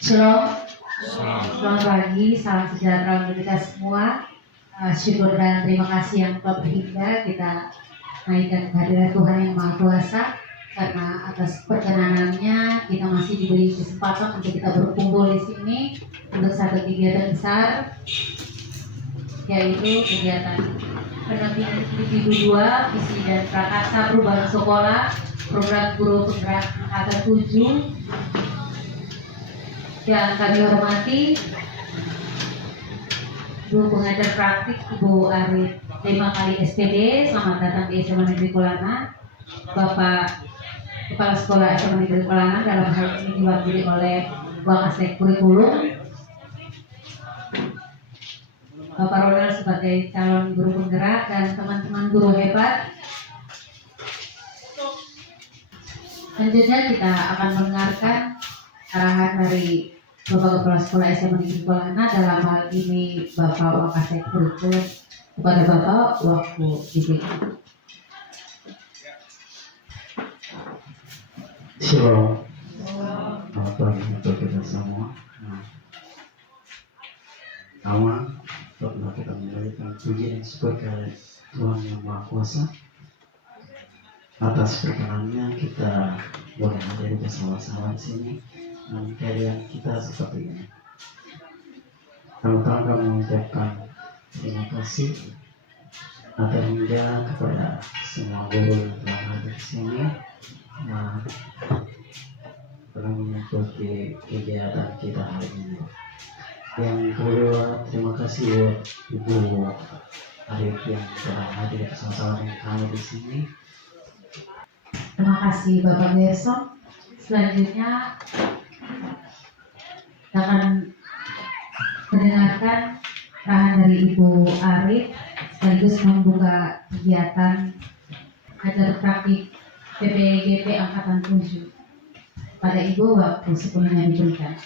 Shalom, Salam. selamat pagi, salam sejahtera untuk kita semua. Syukur dan terima kasih yang telah berhingga kita naikkan kehadiran Tuhan yang Maha Kuasa, karena atas perkenanannya kita masih diberi kesempatan untuk kita berkumpul di sini untuk satu kegiatan besar, yaitu kegiatan pendampingan individu 2 visi dan prakarsa perubahan sekolah program guru penggerak angkatan 7. Yang kami hormati Guru Pengajar Praktik Ibu Arif 5 kali SPD, selamat datang di SMA Negeri Kolana. Bapak Kepala Sekolah SMA Negeri Kolana dalam hal ini diwakili oleh Wakasek Kurikulum, Bapak Ronald sebagai calon guru penggerak, dan teman-teman guru hebat. Selanjutnya kita akan mendengarkan arahan dari Bapak Kepala Sekolah SMA Negeri Kolana, dalam hal ini Bapak Wakasek Kurikulum. Kepada Bapak, waktu diberikan. Shalom. Selamat pagi untuk kita semua. Awal telah kita memberikan puji dan syukur kepada Tuhan yang Maha Kuasa. Atas perkenannya kita boleh hadir bersama-sama di sini dengan keadaan kita seperti ini. Pertama kami mengucapkan terima kasih atas hingga kepada semua guru yang telah hadir di sini. Telah mengikuti kegiatan kita hari ini. Yang kedua, terima kasih buat Ibu Arif yang telah hadir bersama-sama dengan kami di sini. Terima kasih Bapak Gerson. Selanjutnya kita akan mendengarkan arahan dari Ibu Arif sekaligus membuka kegiatan ajar praktik PPGP Angkatan 7. Pada Ibu, waktu sepenuhnya diberikan.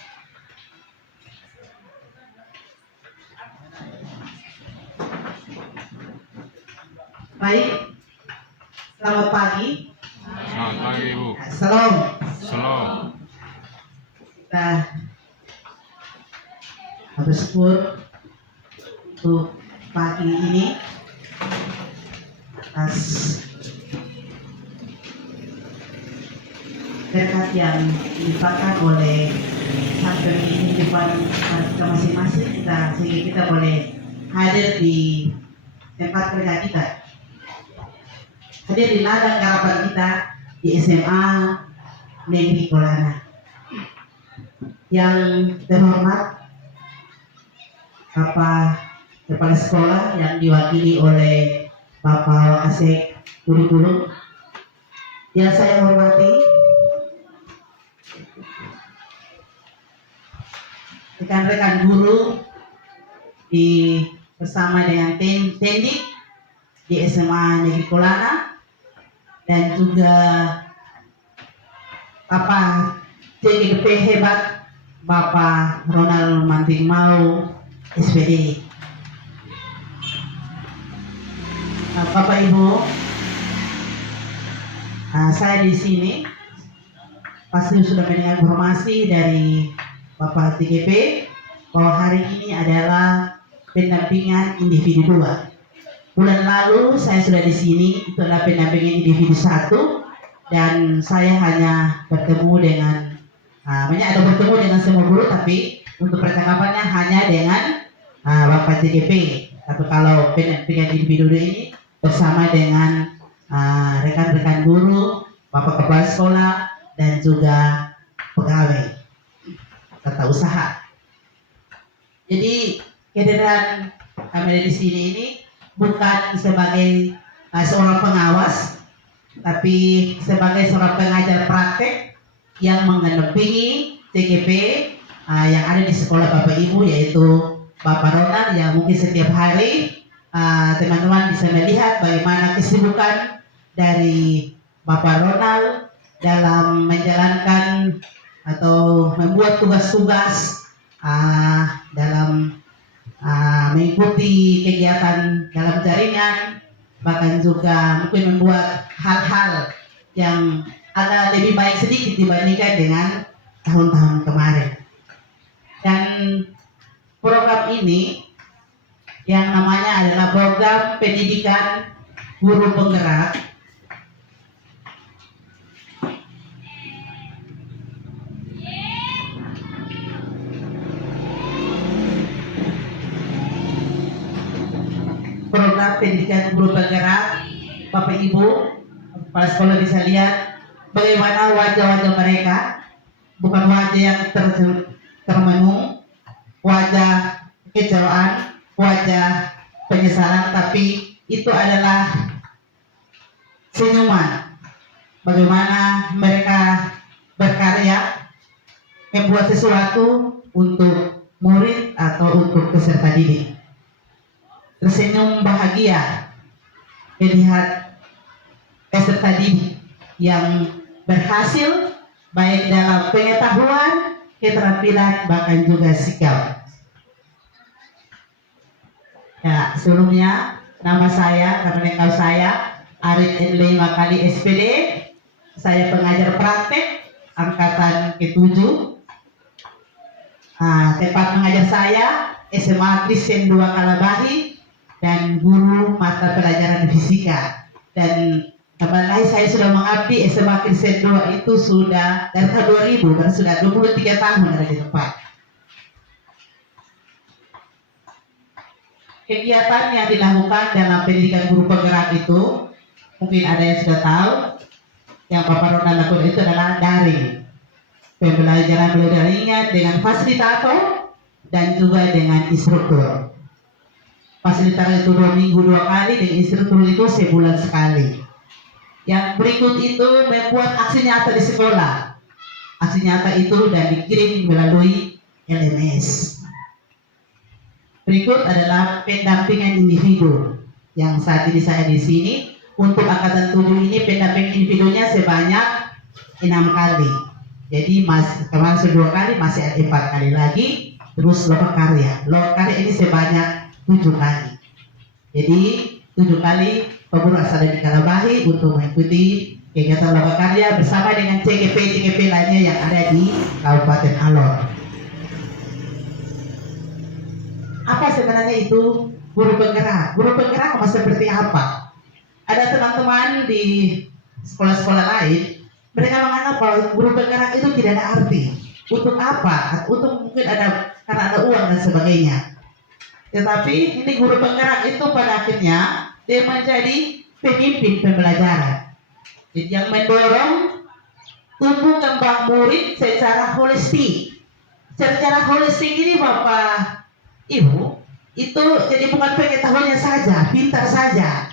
Baik, selamat pagi. Selamat pagi, Ibu. Salam. Salam. Kita bersyukur untuk pagi ini atas berkat yang dilimpahkan oleh Sang Kehidupan kita masing-masing, sehingga kita boleh hadir di tempat kerja kita, hadir di ladang garapan kita di SMA Negeri Kolana. Yang terhormat Bapak Kepala Sekolah yang diwakili oleh Bapak Wakasek Kurikulum, yang saya hormati rekan-rekan guru bersama dengan tim teknik di SMA Negeri Kolana, dan juga Bapak CGP hebat Bapak Ronald Manting Mau SPD. Bapak Ibu, saya di sini pasti sudah mendengar informasi dari Bapak TGP bahwa hari ini adalah pendampingan individu 2. Bulan lalu saya sudah di sini, itu adalah pendampingan individu 1, dan saya hanya bertemu dengan bertemu dengan semua guru, tapi untuk percakapannya hanya dengan Bapak TGP. Tapi kalau pendampingan individu ini bersama dengan rekan-rekan guru, Bapak Kepala Sekolah, dan juga pegawai tata usaha. Jadi kehadiran kami di sini ini bukan sebagai seorang pengawas, tapi sebagai seorang pengajar praktek yang mendampingi TGP yang ada di sekolah Bapak Ibu, yaitu Bapak Ronald, yang mungkin setiap hari teman-teman bisa melihat bagaimana kesibukan dari Bapak Ronald dalam menjalankan atau membuat tugas-tugas dalam mengikuti kegiatan dalam jaringan, bahkan juga mungkin membuat hal-hal yang agak lebih baik sedikit dibandingkan dengan tahun-tahun kemarin. program ini yang namanya adalah program pendidikan guru penggerak. Program pendidikan guru penggerak, Bapak Ibu, kepala sekolah bisa lihat bagaimana wajah-wajah mereka, bukan wajah yang termenung, wajah kekecewaan, wajah penyesalan, tapi itu adalah senyuman. Bagaimana mereka berkarya, membuat sesuatu untuk murid atau untuk peserta didik. Tersenyum bahagia melihat peserta didik yang berhasil baik dalam pengetahuan, keterampilan, bahkan juga sikap. Ya, sebelumnya nama saya, karena lengkap saya Arif Enley Makali SPD. Saya pengajar praktek angkatan ke-7. Tempat mengajar saya SMA Kristen 2 Kalabahi dan guru mata pelajaran fisika. Dan kapan lain saya sudah mengabdi SMA Kristen 2 itu sudah dari tahun 2000 dan sudah 23 tahun ada di tempat. Kegiatan yang dilakukan dalam pendidikan guru penggerak itu mungkin ada yang sudah tahu. Yang Bapak Ronald lakukan itu adalah daring, pembelajaran melalui daringan dengan fasilitator dan juga dengan instruktur. Fasilitator itu 2 minggu 2 kali dan instruktur itu sebulan sekali. Yang berikut itu membuat aksi nyata di sekolah. Aksi nyata itu dan dikirim melalui LMS. Berikut adalah pendampingan individu yang saat ini saya di sini. Untuk angkatan 7 ini pendamping individunya sebanyak 6 kali. Jadi kemarin sudah 2 kali, masih ada 4 kali lagi. Terus lokakarya. Lokakarya ini sebanyak 7 kali. Jadi 7 kali pemburu asal dari Kalabahi untuk mengikuti kegiatan lokakarya bersama dengan CGP lainnya yang ada di Kabupaten Alor. Apa sebenarnya itu guru penggerak? Guru penggerak seperti apa? Ada teman-teman di sekolah-sekolah lain, mereka menganggap bahwa guru penggerak itu tidak ada arti. Untuk apa? Untuk mungkin ada karena ada uang dan sebagainya. Tetapi ini guru penggerak itu pada akhirnya dia menjadi pemimpin pembelajaran. Jadi yang mendorong tumbuh kembang murid secara holistik. Secara holistik ini Bapak Ibu, itu jadi bukan pengetahuannya saja, pintar saja,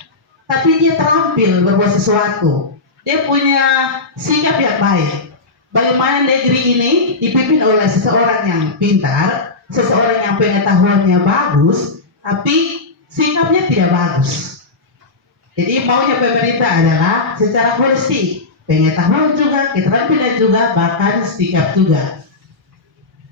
tapi dia terampil berbuat sesuatu. Dia punya sikap yang baik. Bagaimana negeri ini dipimpin oleh seseorang yang pintar, seseorang yang pengetahuannya bagus, tapi sikapnya tidak bagus. Jadi maunya pemerintah adalah secara holistik, pengetahuan juga, keterampilan juga, bahkan sikap juga.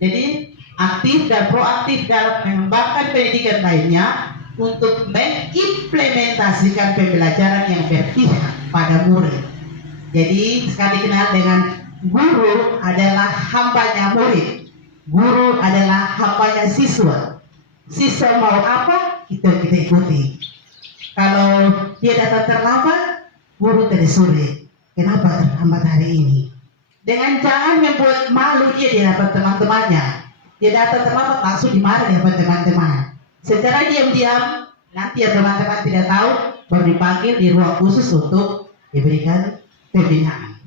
Jadi aktif dan proaktif dalam mengembangkan pendidikan lainnya untuk mengimplementasikan pembelajaran yang berpihak pada murid. Jadi sekali kenal dengan guru adalah hambanya murid, guru adalah hambanya siswa. Siswa mau apa, kita ikuti. Kalau dia datang terlambat, guru tadi sore, kenapa terlambat hari ini? Dengan jangan membuat malu dia di hadapan teman-temannya. Dia datang terlambat langsung dimarahi di hadapan teman-teman. Secara diam-diam, nanti yang teman-teman tidak tahu, baru dipanggil di ruang khusus untuk diberikan pembinaan.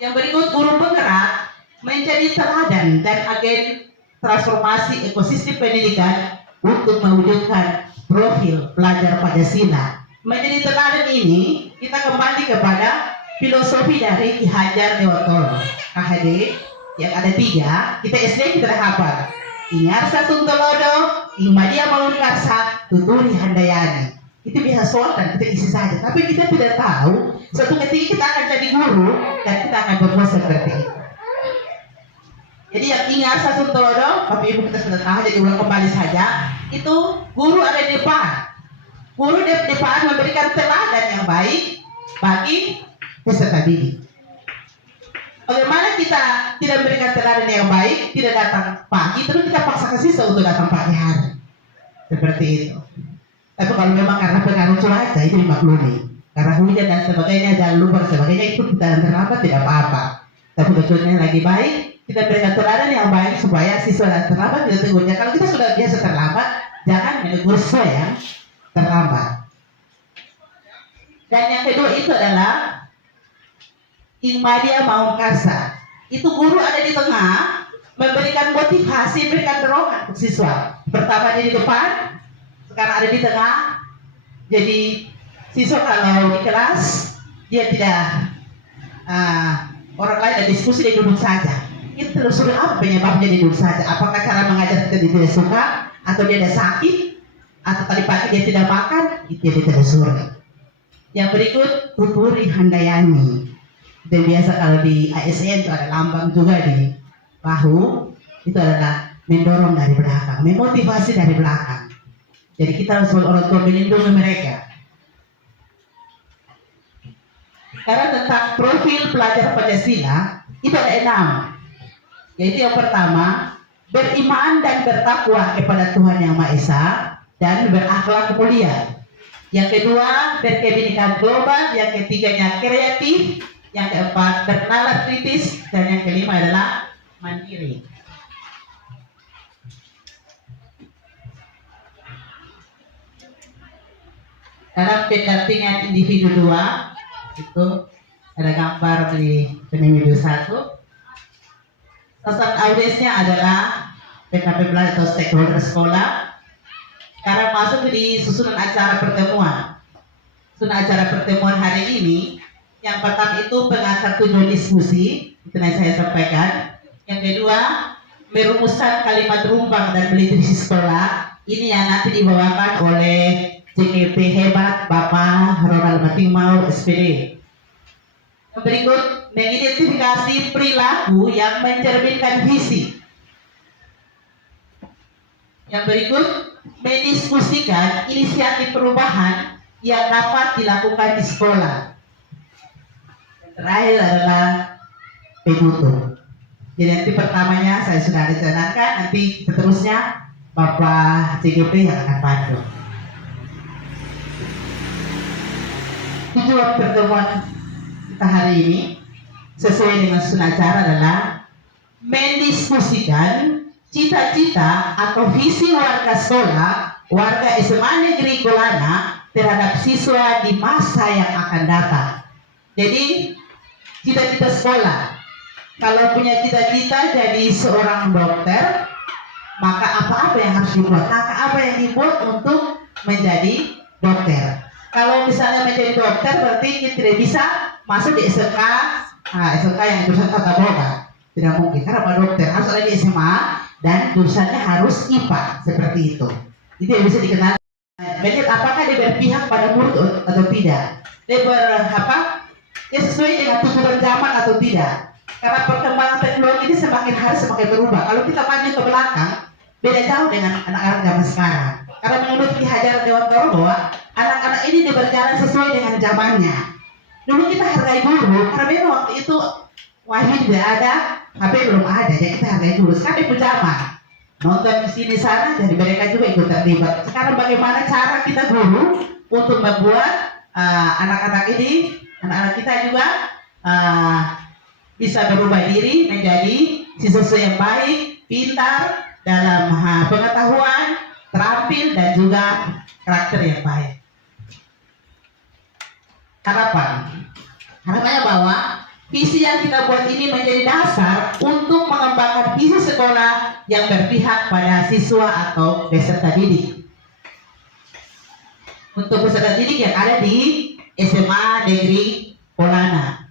Yang berikut, guru penggerak menjadi teladan dan agen transformasi ekosistem pendidikan untuk mewujudkan profil pelajar Pancasila. Menjadi teladan ini, kita kembali kepada filosofi dari Ki Hajar Dewantara KHD yang ada 3. Kita SD kita hafal. Ingarsa Tuntolodo, Ingmadia Malunkarsa, Tuturi Handayani. Itu biasa soal dan kita isi saja. Tapi kita tidak tahu suatu ketika kita akan jadi guru dan kita akan berbuat seperti itu. Jadi yang Ingarsa Tuntolodo, Bapak Ibu kita sudah tahu, jadi ulang kembali saja. Itu guru ada di depan. Guru di depan memberikan teladan yang baik bagi peserta didik. Bagaimana kita tidak memberikan teladan yang baik, tidak datang pagi, terus kita paksakan siswa untuk datang pagi hari. Seperti itu. Tapi kalau memang karena pengaruh cuaca itu dimaklumi. Karena hujan dan sebagainya, jangan lupa dan sebagainya itu kita terlambat tidak apa-apa. Tapi kecuali lagi baik, kita berikan teladan yang baik supaya siswa dan terlambat tidak tegurnya. Kalau kita sudah biasa terlambat, jangan menegur siswa yang terlambat. Dan yang kedua itu adalah Ingmadia Maungkasa. Itu guru ada di tengah, memberikan motivasi, memberikan dorongan untuk siswa. Pertama di depan, sekarang ada di tengah. Jadi siswa kalau di kelas dia tidak orang lain ada diskusi, dia duduk saja. Itu telusuri apa penyebabnya dia duduk saja. Apakah cara mengajar kita dia tidak suka, atau dia ada sakit, atau tadi pagi dia tidak makan, itu dia telusuri. Yang berikut Tuturi Handayani. Dan biasa kalau di ASN itu ada lambang juga di bahu, itu adalah mendorong dari belakang, memotivasi dari belakang. Jadi kita harus sebagai orang tua melindungi mereka. Karena tentang profil pelajar Pancasila itu ada 6. Yaitu yang pertama, beriman dan bertakwa kepada Tuhan Yang Maha Esa dan berakhlak mulia. Yang kedua, berkebinekaan global. Yang ketiganya kreatif. Yang keempat, bernalar kritis. Dan yang kelima adalah mandiri. Dalam pendampingan individu 2, itu ada gambar di individu 1. Pesan audiensnya adalah PKP atau stakeholder sekolah. Sekarang masuk di susunan acara pertemuan. Susunan acara pertemuan hari ini, yang pertama itu pengangkat tujuan diskusi, itu yang saya sampaikan. Yang kedua, merumuskan kalimat rumbang dan beli sekolah. Ini yang nanti dibawakan oleh JKP hebat Bapak Ronald Batimau SPD. Yang berikut, mengidentifikasi perilaku yang mencerminkan visi. Yang berikut, mendiskusikan inisiatif perubahan yang dapat dilakukan di sekolah. Terakhir adalah penutup. Jadi nanti pertamanya saya sudah rencanakan, nanti seterusnya Bapak CGP yang akan pandu. Tujuan pertemuan kita hari ini sesuai dengan susunan acara adalah mendiskusikan cita-cita atau visi warga sekolah, warga SMA Negeri Kolana terhadap siswa di masa yang akan datang. Jadi cita-cita sekolah, kalau punya cita-cita jadi seorang dokter, maka apa-apa yang harus dibuat, maka apa yang dibuat untuk menjadi dokter. Kalau misalnya menjadi dokter berarti kita tidak bisa masuk di SMK, SMK yang jurusan tata boga, tidak mungkin. Karena Pak dokter harus ada di SMA dan jurusannya harus IPA, seperti itu. Itu yang bisa dikenal. Melihat apakah dia berpihak pada murid atau tidak, dia dia sesuai dengan tujuan zaman atau tidak. Karena perkembangan teknologi ini semakin hari semakin berubah. Kalau kita maju ke belakang, beda jauh dengan anak-anak zaman sekarang. Karena menurut Ki Hajar Dewantara bahwa anak-anak ini dia berjalan sesuai dengan zamannya. Dulu kita hargai guru, karena memang waktu itu wifi tidak ada, HP belum ada, jadi kita hargai guru. Sekarang itu zaman nonton di sini sana, jadi mereka juga ikut terlibat. Sekarang bagaimana cara kita guru untuk membuat anak-anak ini, anak-anak kita juga bisa berubah diri menjadi siswa yang baik, pintar dalam pengetahuan, terampil dan juga karakter yang baik. Harapannya bahwa visi yang kita buat ini menjadi dasar untuk mengembangkan visi sekolah yang berpihak pada siswa atau peserta didik. Untuk peserta didik yang ada di SMA Negeri Kolana.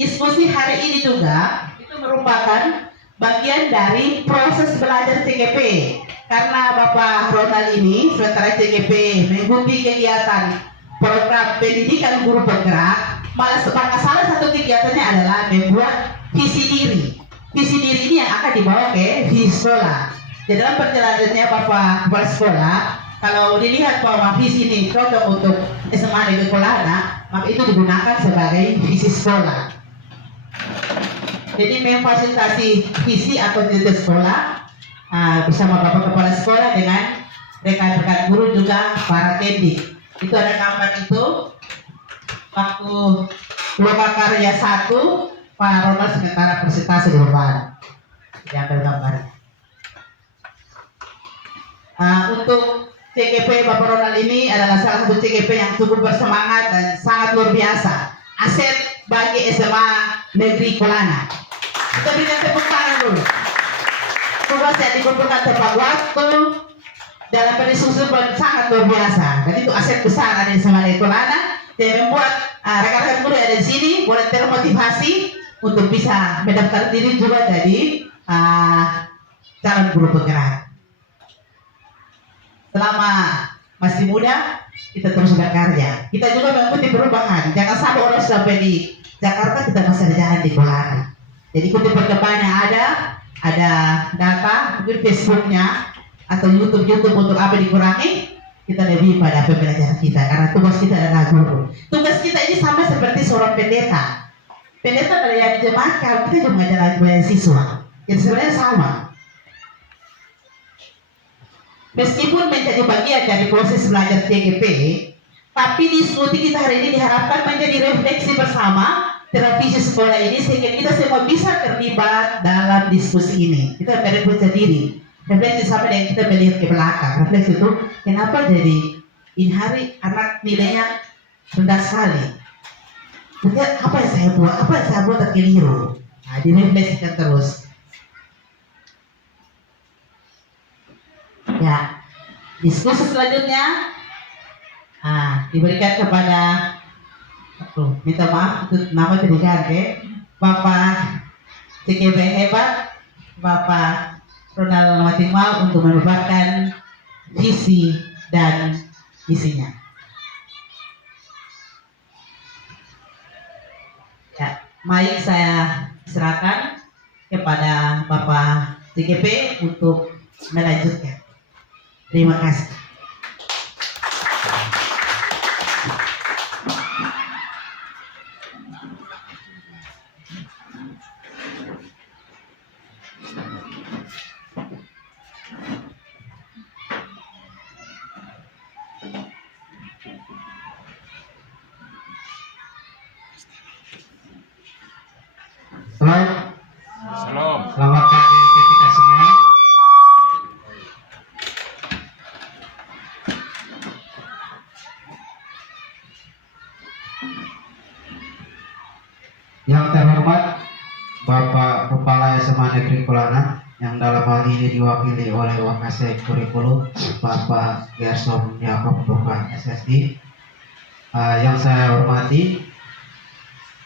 Diskusi hari ini juga itu merupakan bagian dari proses belajar CGP. Karena Bapak Ronald ini sementara CGP mengikuti kegiatan program pendidikan guru bergerak, malah salah satu kegiatannya adalah membuat visi diri. Visi diri ini yang akan dibawa ke visi sekolah. Jadi dalam perjalanannya Bapak kepala sekolah, kalau dilihat bahwa visi ini cocok untuk SMA Negeri Kolana, maka itu digunakan sebagai visi sekolah. Jadi memfasilitasi visi atau jeda sekolah bersama Bapak Kepala Sekolah dengan rekan-rekan guru juga para pendidik. Itu ada gambar itu waktu lomba karya 1 Pak Ronald sementara presentasi di depan. Diambil gambarnya. Untuk CGP Bapak Ronald ini adalah salah satu CGP yang cukup bersemangat dan sangat luar biasa. Aset bagi SMA Negeri Kolana. Kita berikan tepuk tangan dulu. Tugas yang dikumpulkan tepat waktu dalam berdiskusi sangat luar biasa. Dan itu aset besar dari SMA Negeri Kolana yang membuat rekan-rekan guru yang ada di sini boleh termotivasi untuk bisa mendaftar diri juga jadi calon guru penggerak. Selama masih muda, kita terus berkarya. Kita juga mengikuti perubahan. Jangan sampai orang sampai di Jakarta kita masih ada jalan di Kolana. Jadi ikuti perkembangan yang ada data, mungkin Facebooknya atau YouTube untuk apa dikurangi. Kita lebih pada pembelajaran kita karena tugas kita adalah guru. Tugas kita ini sama seperti seorang pendeta. Pendeta melayani jemaat, kalau kita juga melayani siswa. Jadi sebenarnya sama. Meskipun menjadi bagian dari proses belajar TGP, tapi diskusi kita hari ini diharapkan menjadi refleksi bersama terhadap visi sekolah ini sehingga kita semua bisa terlibat dalam diskusi ini. Kita merefleksi diri, refleksi sama dengan kita melihat ke belakang. Refleksi itu kenapa jadi ini hari anak nilainya rendah sekali. Jadi apa yang saya buat terkeliru. Nah, direfleksikan terus. Ya, diskusi selanjutnya diberikan kepada minta maaf untuk nama diganti Bapak CGP hebat Bapak Ronald Matimau untuk merupakan visi dan misinya. Ya, mic saya serahkan kepada Bapak CGP untuk melanjutkan. Terima kasih. Salam. Selamat pagi untuk kita semua. Yang terhormat Bapak Kepala SMA Negeri Kolana yang dalam hal ini diwakili oleh Wakasek Kurikulum Bapak Gerson Yakob Bapak SSD. Yang saya hormati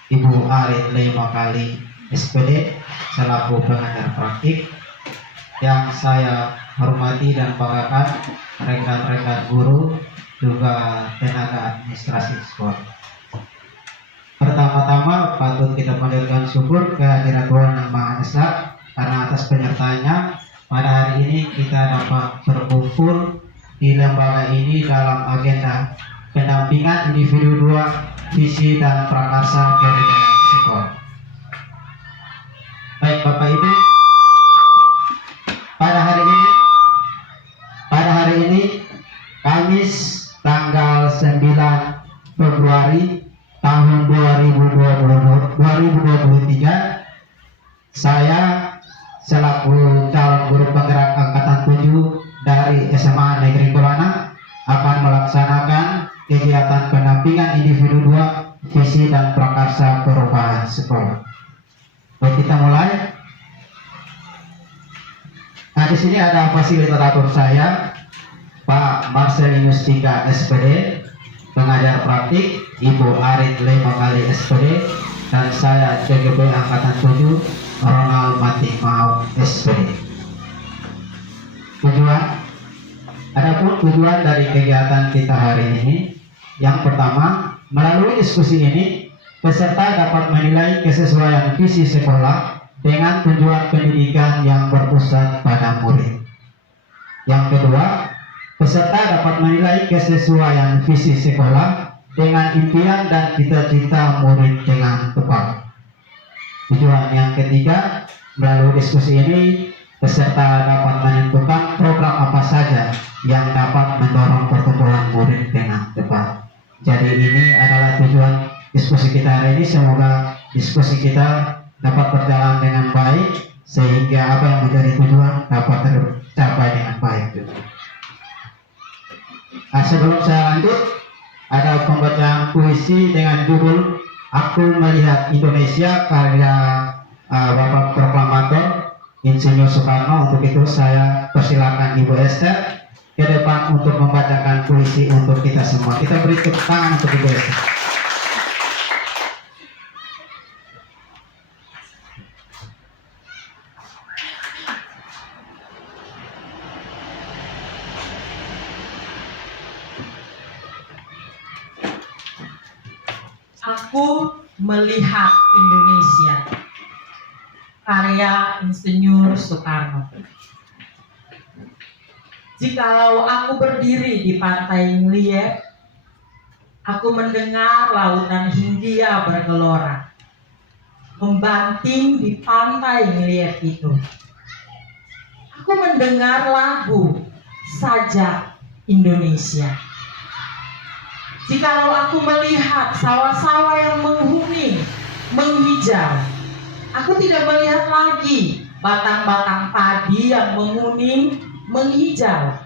Ibu Arit Leimakali SPD selaku pengajar praktik. Yang saya hormati dan banggakan rekan-rekan guru juga tenaga administrasi sekolah. Pertama-tama patut kita panjatkan syukur kehadirat Tuhan Yang Maha Esa karena atas penyertaannya pada hari ini kita dapat berkumpul di lembaga ini dalam agenda pendampingan individu 2 visi dan prakarsa kegiatan sekolah. Baik Bapak Ibu, pada hari ini Kamis tanggal 9 Februari tahun 2023 saya selaku calon guru penggerak angkatan 7 dari SMA Negeri Kolana akan melaksanakan kegiatan pendampingan individu 2 visi dan prakarsa perubahan sekolah. Baik, kita mulai. Nah, di sini ada fasilitator saya, Pak Marcelinus Tika SPD, pengajar praktik, Ibu Arit Leimakali SPD, dan saya CGP Angkatan 7 Ronald Matimau SPD. Tujuan dari kegiatan kita hari ini, yang pertama, melalui diskusi ini peserta dapat menilai kesesuaian visi sekolah dengan tujuan pendidikan yang berpusat pada murid. Yang kedua, peserta dapat menilai kesesuaian visi sekolah dengan impian dan cita-cita murid dengan tepat. Tujuan yang ketiga, melalui diskusi ini peserta dapat menentukan program apa saja yang dapat mendorong pertumbuhan murid dengan tepat. Jadi ini adalah tujuan diskusi kita hari ini. Semoga diskusi kita dapat berjalan dengan baik sehingga apa yang menjadi tujuan dapat tercapai dengan baik. Sebelum saya lanjut, ada pembacaan puisi dengan judul Aku Melihat Indonesia karya Bapak Proklamator Insinyur Soekarno. Untuk itu saya persilakan Ibu Esther ke depan untuk membacakan puisi untuk kita semua. Kita beri tepuk tangan untuk Ibu Esther. Aku Melihat Indonesia, karya Insinyur Soekarno. Jikalau aku berdiri di pantai Ngeliat, aku mendengar lautan Hindia bergelora, membanting di pantai Ngeliat itu. Aku mendengar lagu Sajak Indonesia. Jikalau aku melihat sawah-sawah yang menghuni, menghijau, aku tidak melihat lagi batang-batang padi yang menguning, menghijau.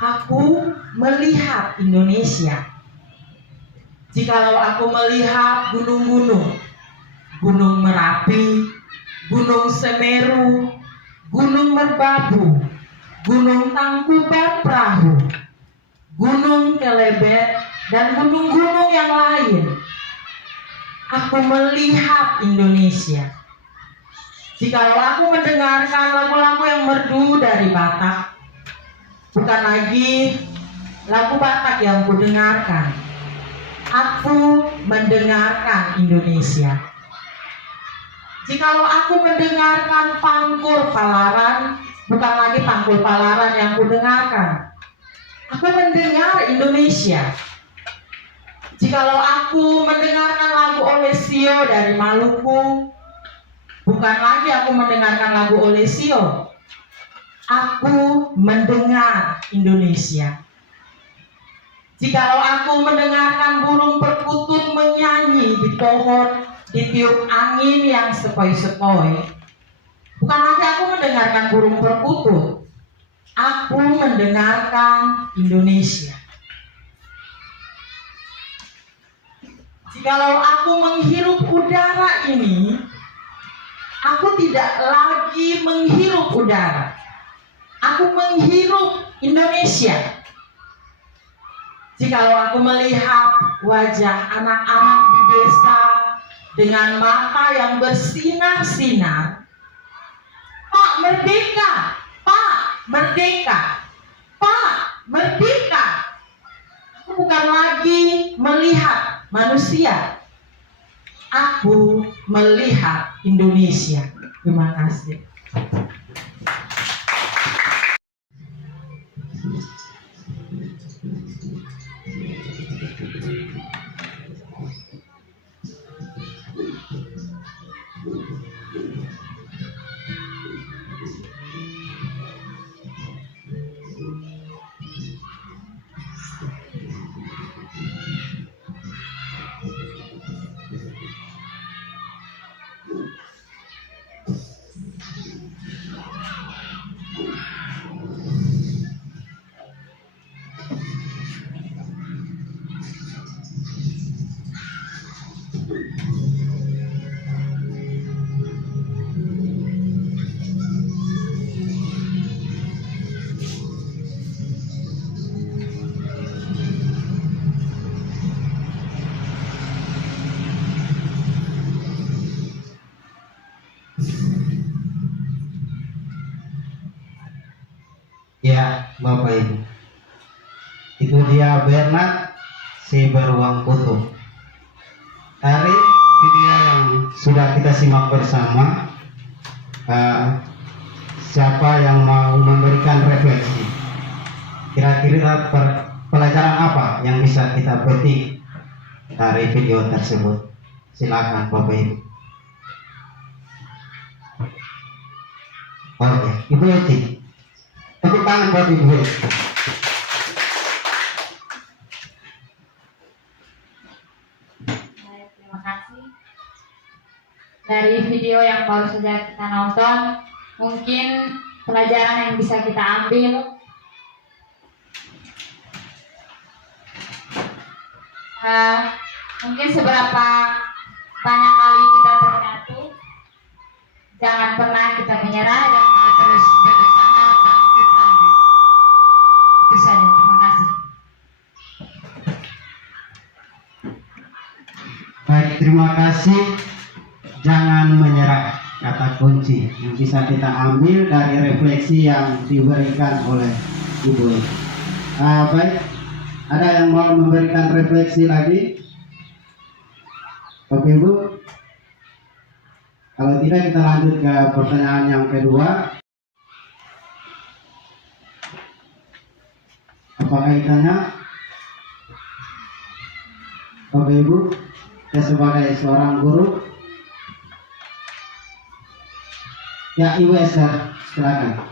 Aku melihat Indonesia. Jikalau aku melihat gunung-gunung, Gunung Merapi, Gunung Semeru, Gunung Merbabu, Gunung Tangkuban Perahu, Gunung Kelebet, dan gunung-gunung yang lain, aku melihat Indonesia. Jikalau aku mendengarkan lagu-lagu yang merdu dari Batak, bukan lagi lagu Batak yang kudengarkan, aku mendengarkan Indonesia. Jikalau aku mendengarkan Pangkur Palaran, bukan lagi Pangkur Palaran yang kudengarkan, aku mendengar Indonesia. Jikalau aku mendengarkan lagu Olesio dari Maluku, bukan lagi aku mendengarkan lagu Olesio, aku mendengar Indonesia. Jikalau aku mendengarkan burung perkutut menyanyi di pohon, ditiup angin yang sepoi-sepoi, bukan lagi aku mendengarkan burung perkutut, aku mendengarkan Indonesia. Jikalau aku menghirup udara ini, aku tidak lagi menghirup udara, aku menghirup Indonesia. Jikalau aku melihat wajah anak-anak di desa dengan mata yang bersinar-sinar, Pak Merdeka, Pak Merdeka, Pak Merdeka, aku bukan lagi melihat manusia, aku melihat Indonesia. Terima kasih. Ya, Bapak Ibu, itu dia Bernard si beruang kutub. Dari video yang sudah kita simak bersama, siapa yang mau memberikan refleksi? Kira-kira pelajaran apa yang bisa kita petik dari video tersebut. Silakan Bapak Ibu. Oke, Ibu Eti. Tepuk tangan buat Ibu Eti. Baik, terima kasih. Dari video yang baru saja kita nonton, mungkin pelajaran yang bisa kita ambil mungkin seberapa banyak kali kita terjatuh, jangan pernah kita menyerah dan mau terus berusaha bangkit lagi. Itu saja, terima kasih. Baik, terima kasih. Jangan menyerah, kata kunci yang bisa kita ambil dari refleksi yang diberikan oleh Ibu. Baik, ada yang mau memberikan refleksi lagi? Bapak Ibu, kalau tidak kita lanjut ke pertanyaan yang kedua. Apa kaitannya? Bapak Ibu, saya sebagai seorang guru. Ya, Ibu Esther, silakan.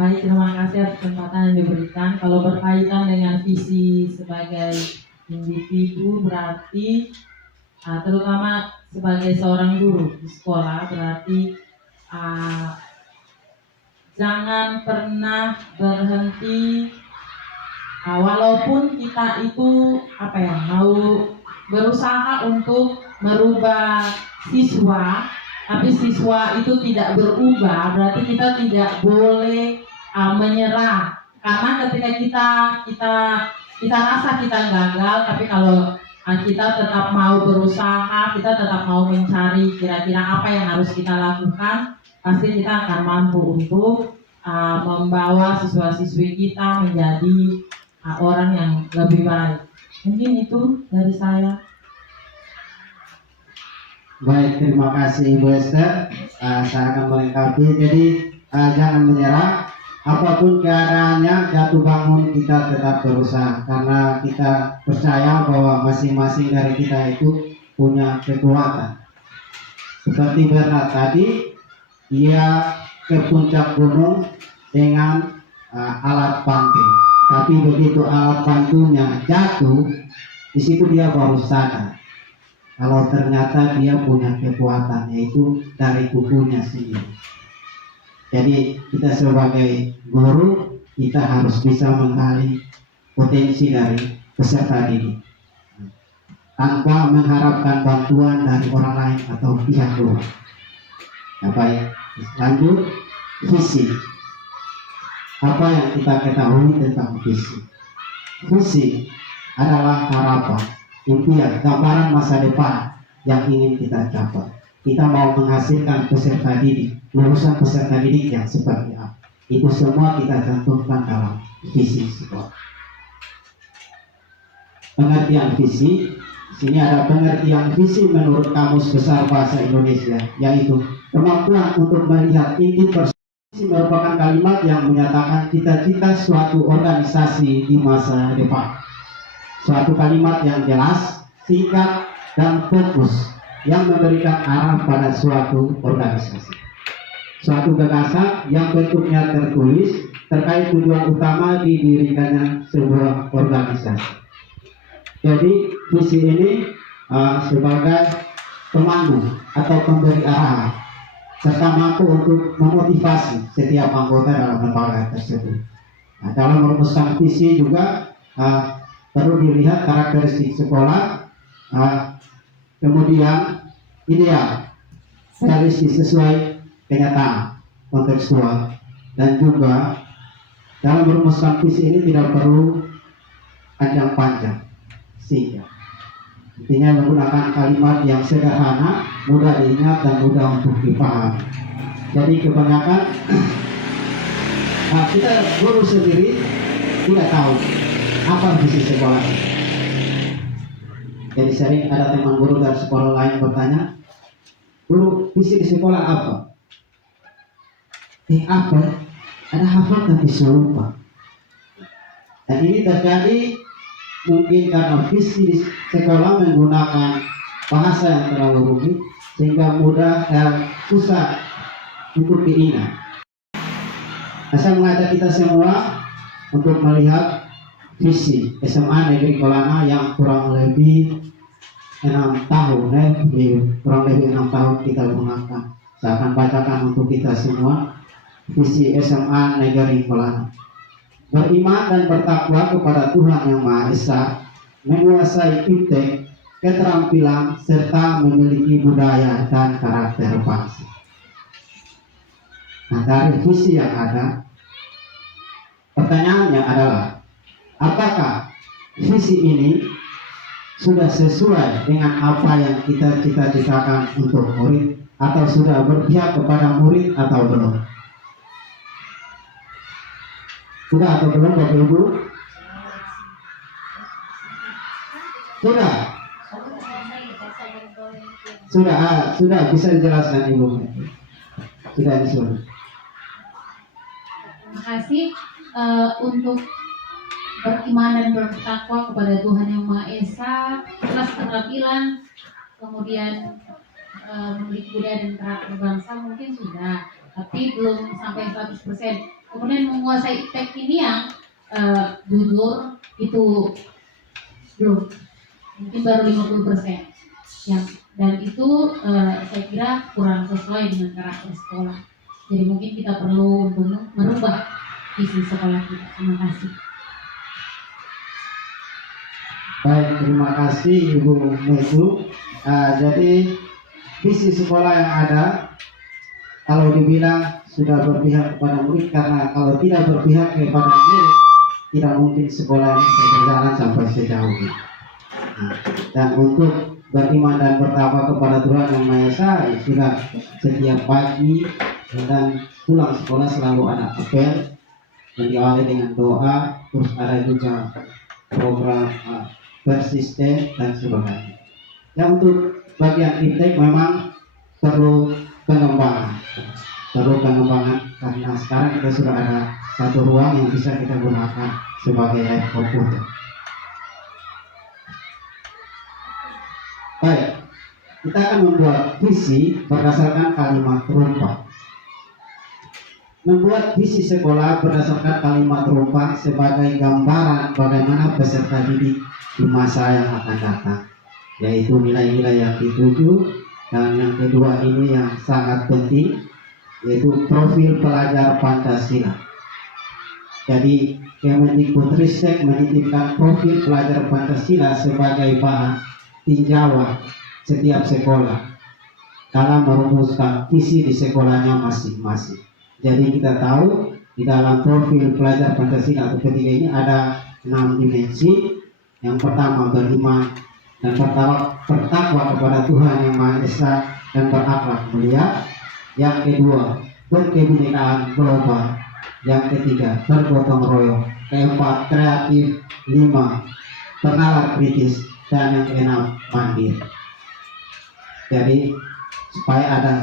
Baik, terima kasih atas kesempatan yang diberikan. Kalau berkaitan dengan visi sebagai individu berarti terutama sebagai seorang guru di sekolah berarti jangan pernah berhenti walaupun kita itu mau berusaha untuk merubah siswa, tapi siswa itu tidak berubah, berarti kita tidak boleh menyerah. Karena ketika kita rasa kita gagal, tapi kalau kita tetap mau berusaha, kita tetap mau mencari kira-kira apa yang harus kita lakukan, pasti kita akan mampu untuk membawa siswa-siswi kita menjadi orang yang lebih baik. Mungkin itu dari saya. Baik, terima kasih Ibu Esther. Saya akan melengkapi. Jadi jangan menyerah. Apapun keadaannya, jatuh bangun kita tetap berusaha karena kita percaya bahwa masing-masing dari kita itu punya kekuatan. Seperti Bernard tadi, ia ke puncak gunung dengan alat bantu. Tapi begitu alat bantunya jatuh, di situ dia baru sadar kalau ternyata dia punya kekuatan, yaitu dari kukunya sendiri. Jadi kita sebagai guru, kita harus bisa menggali potensi dari peserta didik tanpa mengharapkan bantuan dari orang lain atau pihak luar. Baik, lanjut visi. Apa yang kita ketahui tentang visi? Visi adalah harapan, impian, gambaran masa depan yang ingin kita capai. Kita mau menghasilkan peserta didik, lulusan peserta didik yang seperti apa? Itu semua kita cantumkan dalam visi sekolah. Pengertian visi, di sini ada pengertian visi menurut Kamus Besar Bahasa Indonesia, yaitu kemampuan untuk melihat inti persoalan. Visi merupakan kalimat yang menyatakan cita-cita suatu organisasi di masa depan. Suatu kalimat yang jelas, singkat, dan fokus yang memberikan arah pada suatu organisasi. Suatu gagasan yang bentuknya tertulis terkait tujuan utama didirikannya sebuah organisasi. Jadi visi ini sebagai pemandu atau pemberi arah serta mampu untuk memotivasi setiap anggota dalam lembaga tersebut. Nah, dalam merumuskan visi juga perlu dilihat karakteristik sekolah, kemudian ideal, realistis sesuai kenyataan, kontekstual, dan juga dalam merumuskan visi ini tidak perlu panjang-panjang, singkat. Intinya menggunakan kalimat yang sederhana, mudah diingat dan mudah untuk dipahami. Jadi kebanyakan kita guru sendiri tidak tahu apa visi sekolah. Jadi sering ada teman guru dari sekolah lain bertanya, "Guru, visi di sekolah apa?" Apa? Ada hafal tapi lupa. Dan ini terjadi mungkin karena visi di sekolah menggunakan bahasa yang terlalu rumit sehingga susah untuk diingat. Saya mengajak kita semua untuk melihat visi SMA Negeri Kolana yang kurang lebih 6 tahun, kurang lebih 6 tahun kita gunakan. Saya akan bacakan untuk kita semua visi SMA Negeri Kolana. Beriman dan bertakwa kepada Tuhan Yang Maha Esa, menguasai iptek, keterampilan, serta memiliki budaya dan karakter bangsa. Nah, dari visi yang ada, pertanyaannya adalah, apakah visi ini sudah sesuai dengan apa yang kita cita-citakan untuk murid, atau sudah berpihak kepada murid atau belum? Sudah atau belum, Bapak Ibu? Sudah bisa dijelaskan Ibu. Sudah disuruh. Terima kasih. Untuk beriman dan bertakwa kepada Tuhan Yang Maha Esa, kelas keterampilan, kemudian memiliki budaya dan karakter bangsa mungkin sudah, tapi belum sampai 100%. Kemudian menguasai iptek ini yang jujur itu belum, mungkin baru 50%. Dan itu saya kira kurang sesuai dengan karakter sekolah. Jadi mungkin kita perlu untuk merubah visi sekolah kita. Terima kasih. Baik, terima kasih Ibu Mesu. Jadi visi sekolah yang ada, kalau dibilang sudah berpihak kepada murid, karena kalau tidak berpihak kepada murid, tidak mungkin sekolah ini bisa berjalan sampai sejauh ini. Dan untuk beriman dan bertakwa kepada Tuhan Yang Maha Esa, sudah setiap pagi dan pulang sekolah selalu ada apel yang diawali dengan doa, terus ada juga program persisten dan sebagainya. Yang untuk bagian iptek memang perlu pengembangan karena sekarang kita sudah ada satu ruang yang bisa kita gunakan sebagai live komputer. Baik, kita akan membuat visi berdasarkan kalimat rumpah. Membuat visi sekolah berdasarkan kalimat rumpah sebagai gambaran bagaimana peserta didik di masa yang akan datang, yaitu nilai-nilai yang dituju. Dan yang kedua ini yang sangat penting, yaitu profil pelajar Pancasila. Jadi Kemendikbudristek menitipkan profil pelajar Pancasila sebagai bahan tinjauan setiap sekolah dalam merumuskan visi di sekolahnya masing-masing. Jadi kita tahu di dalam profil pelajar Pancasila atau ketiga ini ada 6 dimensi. Yang pertama beriman dan bertakwa kepada Tuhan Yang Maha Esa dan berakhlak mulia. Yang kedua berkebinekaan global. Yang ketiga bergotong royong. Keempat kreatif. 5 bernalar kritis. Dan yang keenam mandiri. Jadi supaya ada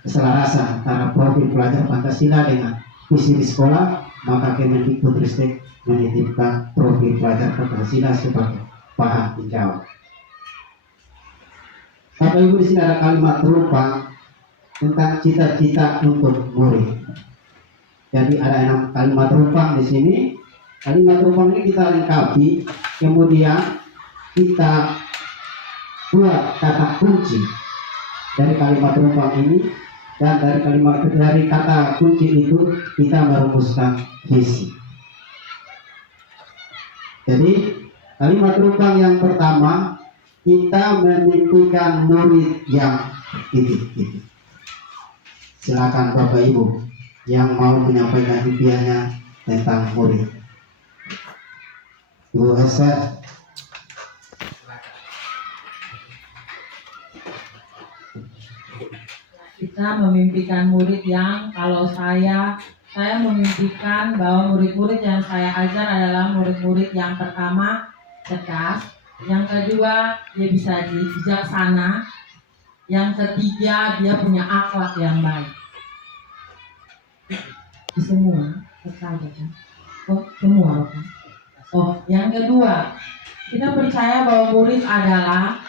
keselarasan antara profil pelajar Pancasila dengan visi di sekolah, maka Kemendikbudristek menitipkan profil pelajar Pancasila sebagai bahan tinjauan. Bapak Ibu, di sini ada kalimat rumpah tentang cita-cita untuk murid. Jadi ada 6 kalimat rumpah di sini. Kalimat rumpah ini kita lengkapi, kemudian kita buat kata kunci dari kalimat rumpah ini, dan dari kata kunci itu kita merumuskan visi. Jadi kalimat rumpah yang pertama, kita memimpikan murid yang titik-titik. Silakan Bapak Ibu yang mau menyampaikan impiannya tentang murid. Ibu Esa. Kita memimpikan murid yang, kalau saya memimpikan bahwa murid-murid yang saya ajar adalah murid-murid yang pertama cerdas, yang kedua dia bisa bijaksana, yang ketiga dia punya akhlak yang baik. Di semua, kan? Oh, semua kan? Oh, yang kedua, kita percaya bahwa murid adalah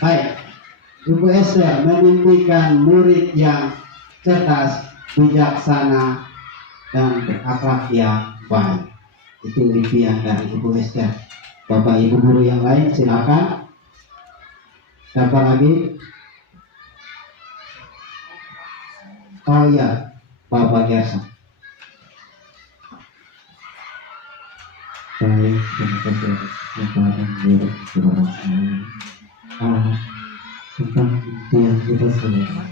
Baik, Ibu Esther memimpikan murid yang cerdas, bijaksana, dan berakhlak yang baik. Itu impian dari Ibu Esther. Bapak Ibu guru yang lain silakan. Siapa lagi? Oh iya, Bapak Gerson. Baik, terima kasih kepada guru kepada saya. Tentang impian kita semua,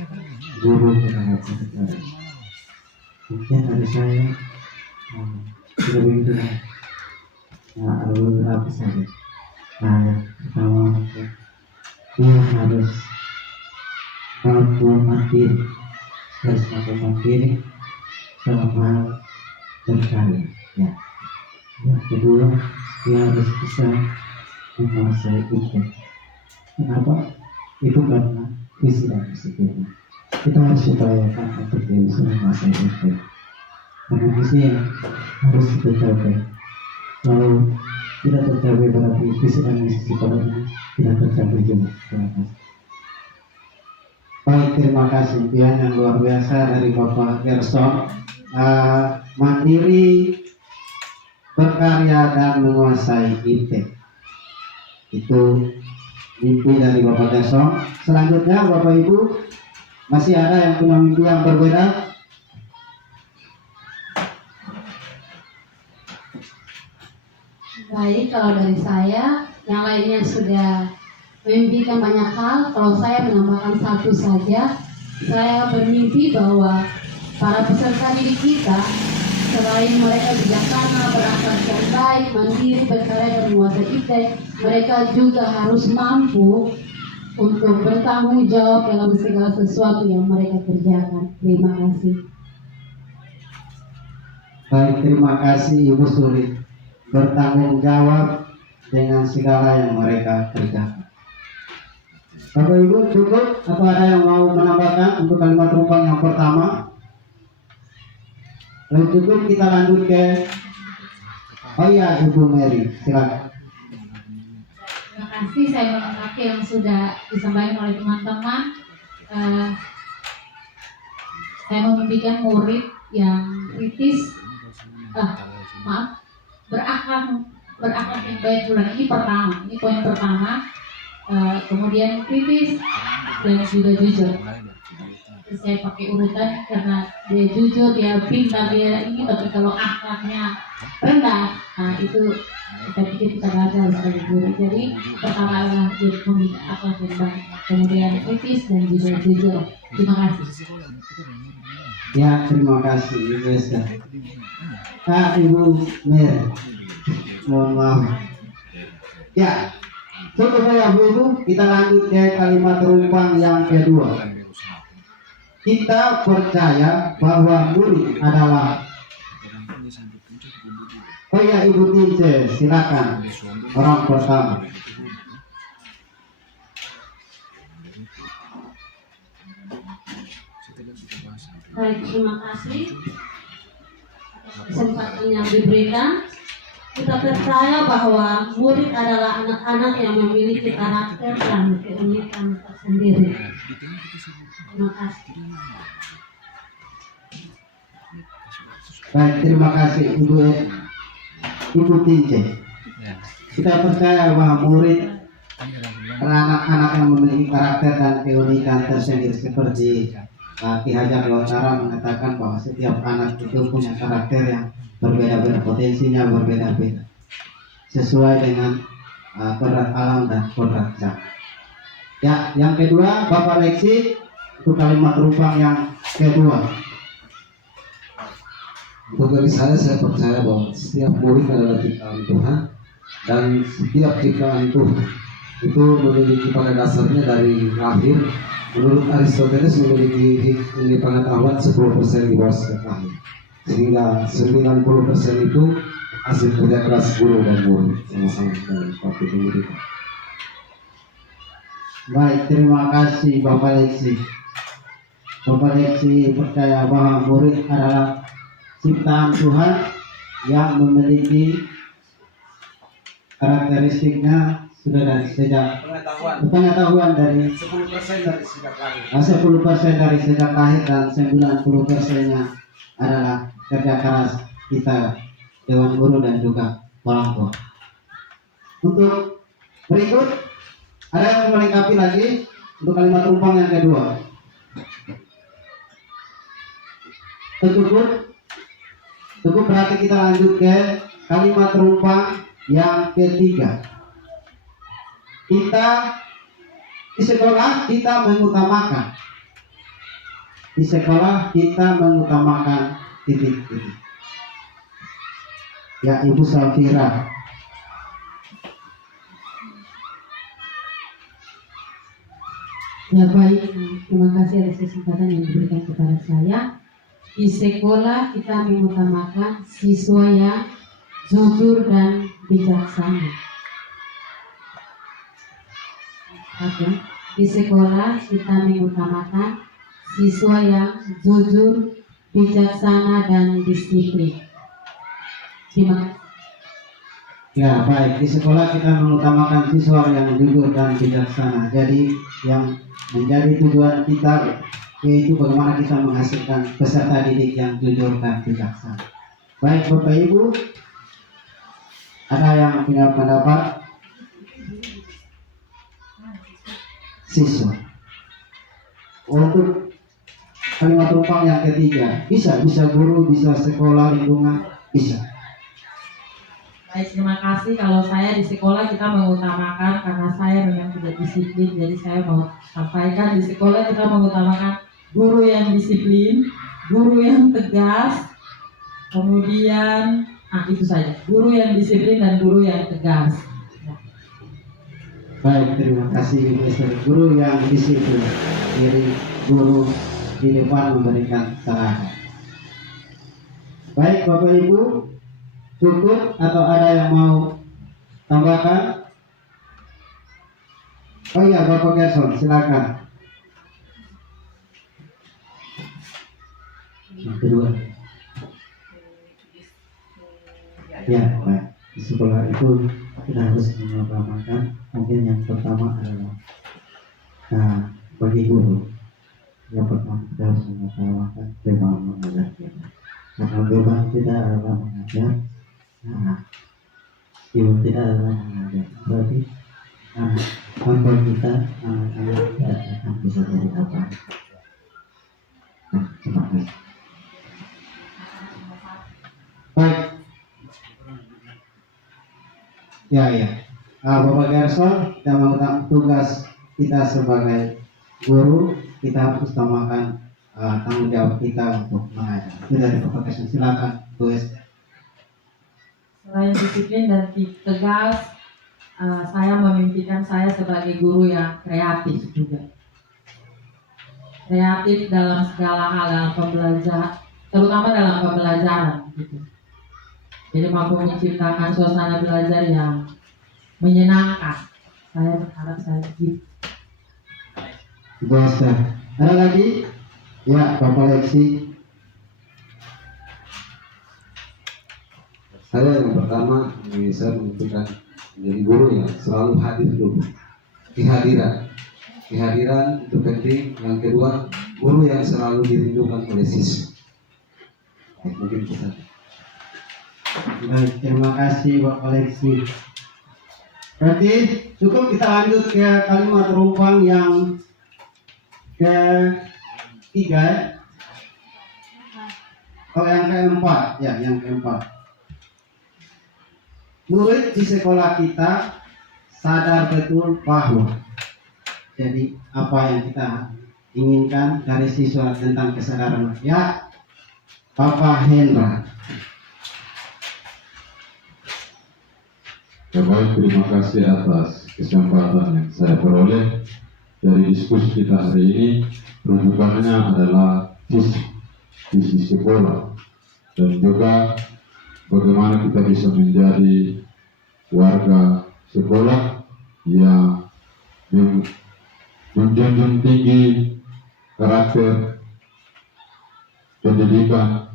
guru kepada kita. Mungkin dari saya sudah begitu. Ada beberapa saja. Yang pertama, dia harus mampu mandiri, harus mampu mandiri dalam hal berkarya. Ya. Yang kedua, dia harus bisa menguasai ide. Kenapa? Itu karena visi dan misi kita. Kita harus upayakan untuk dia bisa menguasai ide. Karena visi yang harus kita capai. Kalau tidak tercapai berarti visi dan misi kita tidak tercapai juga. Terima kasih. Baik, terima kasih impian yang luar biasa dari Bapak Gerson. Mandiri, berkarya, dan menguasai ide. Itu mimpi dari Bapak Gerson. Selanjutnya Bapak Ibu, masih ada yang punya mimpi yang berbeda? Baik, kalau dari saya, yang lainnya sudah memimpikan banyak hal. Kalau saya menambahkan satu saja, saya bermimpi bahwa para peserta didik kita, selain mereka bijaksana, berakhlak yang baik, mandiri, berkarya, dan menguasai ide, mereka juga harus mampu untuk bertanggung jawab dalam segala sesuatu yang mereka kerjakan. Terima kasih. Baik, terima kasih Ibu Suri. Bertanggung jawab dengan segala yang mereka kerjakan. Bapak Ibu cukup atau ada yang mau menambahkan untuk kalimat rumpang yang pertama? Kalau cukup kita lanjut ke oh iya, Ibu Mary, silakan. Terima kasih, saya melengkapi yang sudah disampaikan oleh teman-teman. Saya memimpikan murid yang kritis, berakhlak yang baik. Bulan ini pertama, ini poin pertama. Kemudian kritis dan juga jujur. Terus saya pakai urutan karena dia jujur, dia pintar, dia ini. Tapi kalau akhlaknya rendah, nah itu kita pikir kita gagal sebagai guru. Jadi pertama adalah dia memiliki akhlak yang baik, kemudian kritis dan juga jujur. Terima kasih. Ya, terima kasih Ibu Esther. Ibu Mary, mohon maaf. Ya, cukup ya Bu Ibu. Kita lanjut ke kalimat rumpang yang kedua. Kita percaya bahwa murid adalah. Oh ya, Ibu Tince, silakan. Orang pertama. Baik, terima kasih atas kesempatan yang diberikan. Kita percaya bahwa murid adalah anak-anak yang memiliki karakter dan keunikan tersendiri. Terima kasih. Baik, terima kasih Ibu Tince. Kita percaya bahwa murid adalah anak-anak yang memiliki karakter dan keunikan tersendiri, seperti Ki Hajar Lewatara mengatakan bahwa setiap anak itu punya karakter yang berbeda-beda, potensinya berbeda-beda, sesuai dengan kodrat alam dan kodrat zaman. Ya, yang kedua, Bapak Lexi, itu kalimat rumpang yang kedua. Untuk dari saya percaya bahwa setiap murid adalah ciptaan Tuhan, dan setiap ciptaan Tuhan itu memiliki pada dasarnya dari lahir. Menurut Aristoteles memiliki pengetahuan 10% di bawah ahli, sehingga 90% itu hasil kerja keras guru dan murid sama-sama dalam suatu pendidikan. Baik, terima kasih Bapak Lexi. Bapak Lexi percaya bahwa murid adalah ciptaan Tuhan yang memiliki karakteristiknya sudah dari sejak pengetahuan dari 10% dari sejak lahir. 10% dari sejak lahir dan 90%-nya adalah kerja keras kita, Dewan Guru dan juga orang tua. Untuk berikut ada yang melengkapi lagi untuk kalimat rumpang yang kedua. Cukup berarti kita lanjut ke kalimat rumpang yang ketiga. Kita di sekolah kita mengutamakan. Di sekolah kita mengutamakan titik-titik. Ya, Ibu Safira. Ya baik, terima kasih atas kesempatan yang diberikan kepada saya. Di sekolah kita mengutamakan siswa yang jujur dan bijaksana. Oke. Di sekolah kita mengutamakan siswa yang jujur, bijaksana dan disiplin. Terima kasih. Ya baik, di sekolah kita mengutamakan siswa yang jujur dan bijaksana. Jadi yang menjadi tujuan kita yaitu bagaimana kita menghasilkan peserta didik yang jujur dan bijaksana. Baik Bapak Ibu, ada yang punya pendapat? Siswa. Untuk kalimat rumpang yang ketiga, bisa guru, bisa sekolah, lingkungan, bisa. Baik, terima kasih. Kalau saya di sekolah kita mengutamakan karena saya memang tidak disiplin, jadi saya mau sampaikan di sekolah kita mengutamakan guru yang disiplin, guru yang tegas, kemudian itu saja, guru yang disiplin dan guru yang tegas. Baik, terima kasih Ibu Esther. Guru yang disiplin, jadi guru di depan memberikan saran. Baik Bapak Ibu, cukup atau ada yang mau tambahkan? Oh iya, Bapak Gerson, silakan. Yang kedua. Ya, baik. Di sekolah itu kita harus mengutamakan. Mungkin yang pertama adalah bagi guru. Yang pertama kita harus mengutamakan beban mengajar kita. Karena beban kita adalah mengajar. Ibu kita adalah mengajar. Berarti contoh kita anak-anak tidak akan bisa jadi apa. Terima kasih. Baik. Ya. Bapak Gerson, kita mengutamakan tugas kita sebagai guru, kita harus utamakan tanggung jawab kita untuk mengajar. Itu dari Bapak Gerson, silakan Bu Esther. Selain disiplin dan tegas, saya memimpikan saya sebagai guru yang kreatif juga. Kreatif dalam segala hal, dalam pembelajaran, terutama dalam pembelajaran. Gitu. Jadi mampu menciptakan suasana belajar yang menyenangkan. Saya berharap saya gitu. Bu Esther, ada lagi? Ya, Bapak Lexi. Saya yang pertama, saya memimpikan menjadi guru yang selalu hadir dulu. Kehadiran itu penting. Yang kedua, guru yang selalu dirindukan oleh siswa. Mungkin kita. Baik, terima kasih Bapak Lexi. Berarti cukup kita lanjut ke kalimat rumpang yang ketiga. Yang keempat, yang keempat. Murid di sekolah kita sadar betul bahwa jadi apa yang kita inginkan dari siswa tentang kesadaran. Ya, Bapak Hendra. Ya baik, terima kasih atas kesempatan yang saya peroleh dari diskusi kita hari ini. Rujukannya adalah visi sekolah dan juga bagaimana kita bisa menjadi warga sekolah yang menjunjung tinggi karakter pendidikan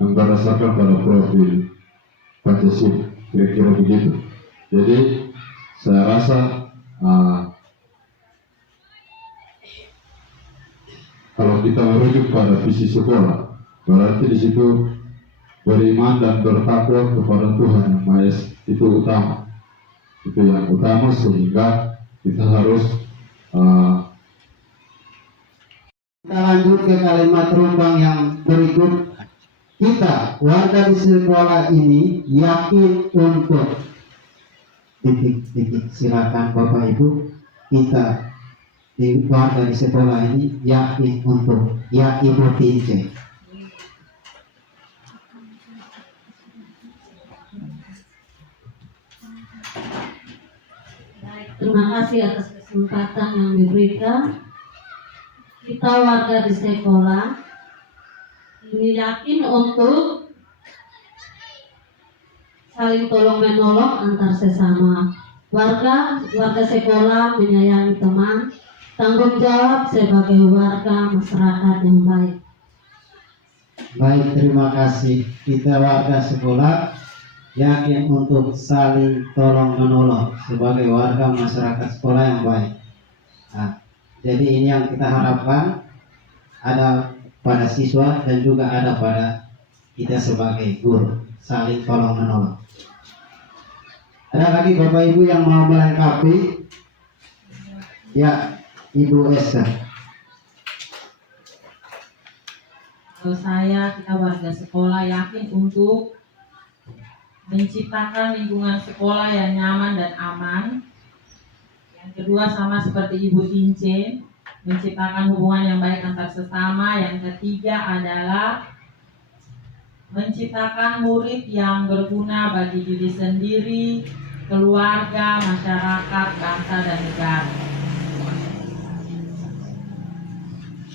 yang berdasarkan pada profil Pancasila, kira-kira begitu. Jadi saya rasa kalau kita merujuk pada visi sekolah, berarti di situ beriman dan bertakwa kepada Tuhan Yang Maha Esa itu utama. Itu yang utama, sehingga kita harus Kita lanjut ke kalimat rumbang yang berikut. Kita warga di sekolah ini yakin untuk titik-titik. Silakan Bapak Ibu. Kita di warga di sekolah ini yakin untuk, ya Ibu Tince. Terima kasih atas kesempatan yang diberikan. Kita warga di sekolah ini yakin untuk saling tolong menolong antar sesama. Warga sekolah menyayangi teman, tanggung jawab sebagai warga masyarakat yang baik. Baik, terima kasih. Kita warga sekolah yakin untuk saling tolong menolong sebagai warga masyarakat sekolah yang baik. Nah, jadi ini yang kita harapkan ada pada siswa dan juga ada pada kita sebagai guru, saling tolong menolong. Ada lagi Bapak Ibu yang mau melengkapi? Ya, Ibu Esther. Kalau kita warga sekolah yakin untuk menciptakan lingkungan sekolah yang nyaman dan aman. Yang kedua sama seperti Ibu Tince, menciptakan hubungan yang baik antar sesama. Yang ketiga adalah menciptakan murid yang berguna bagi diri sendiri, keluarga, masyarakat, bangsa, dan negara.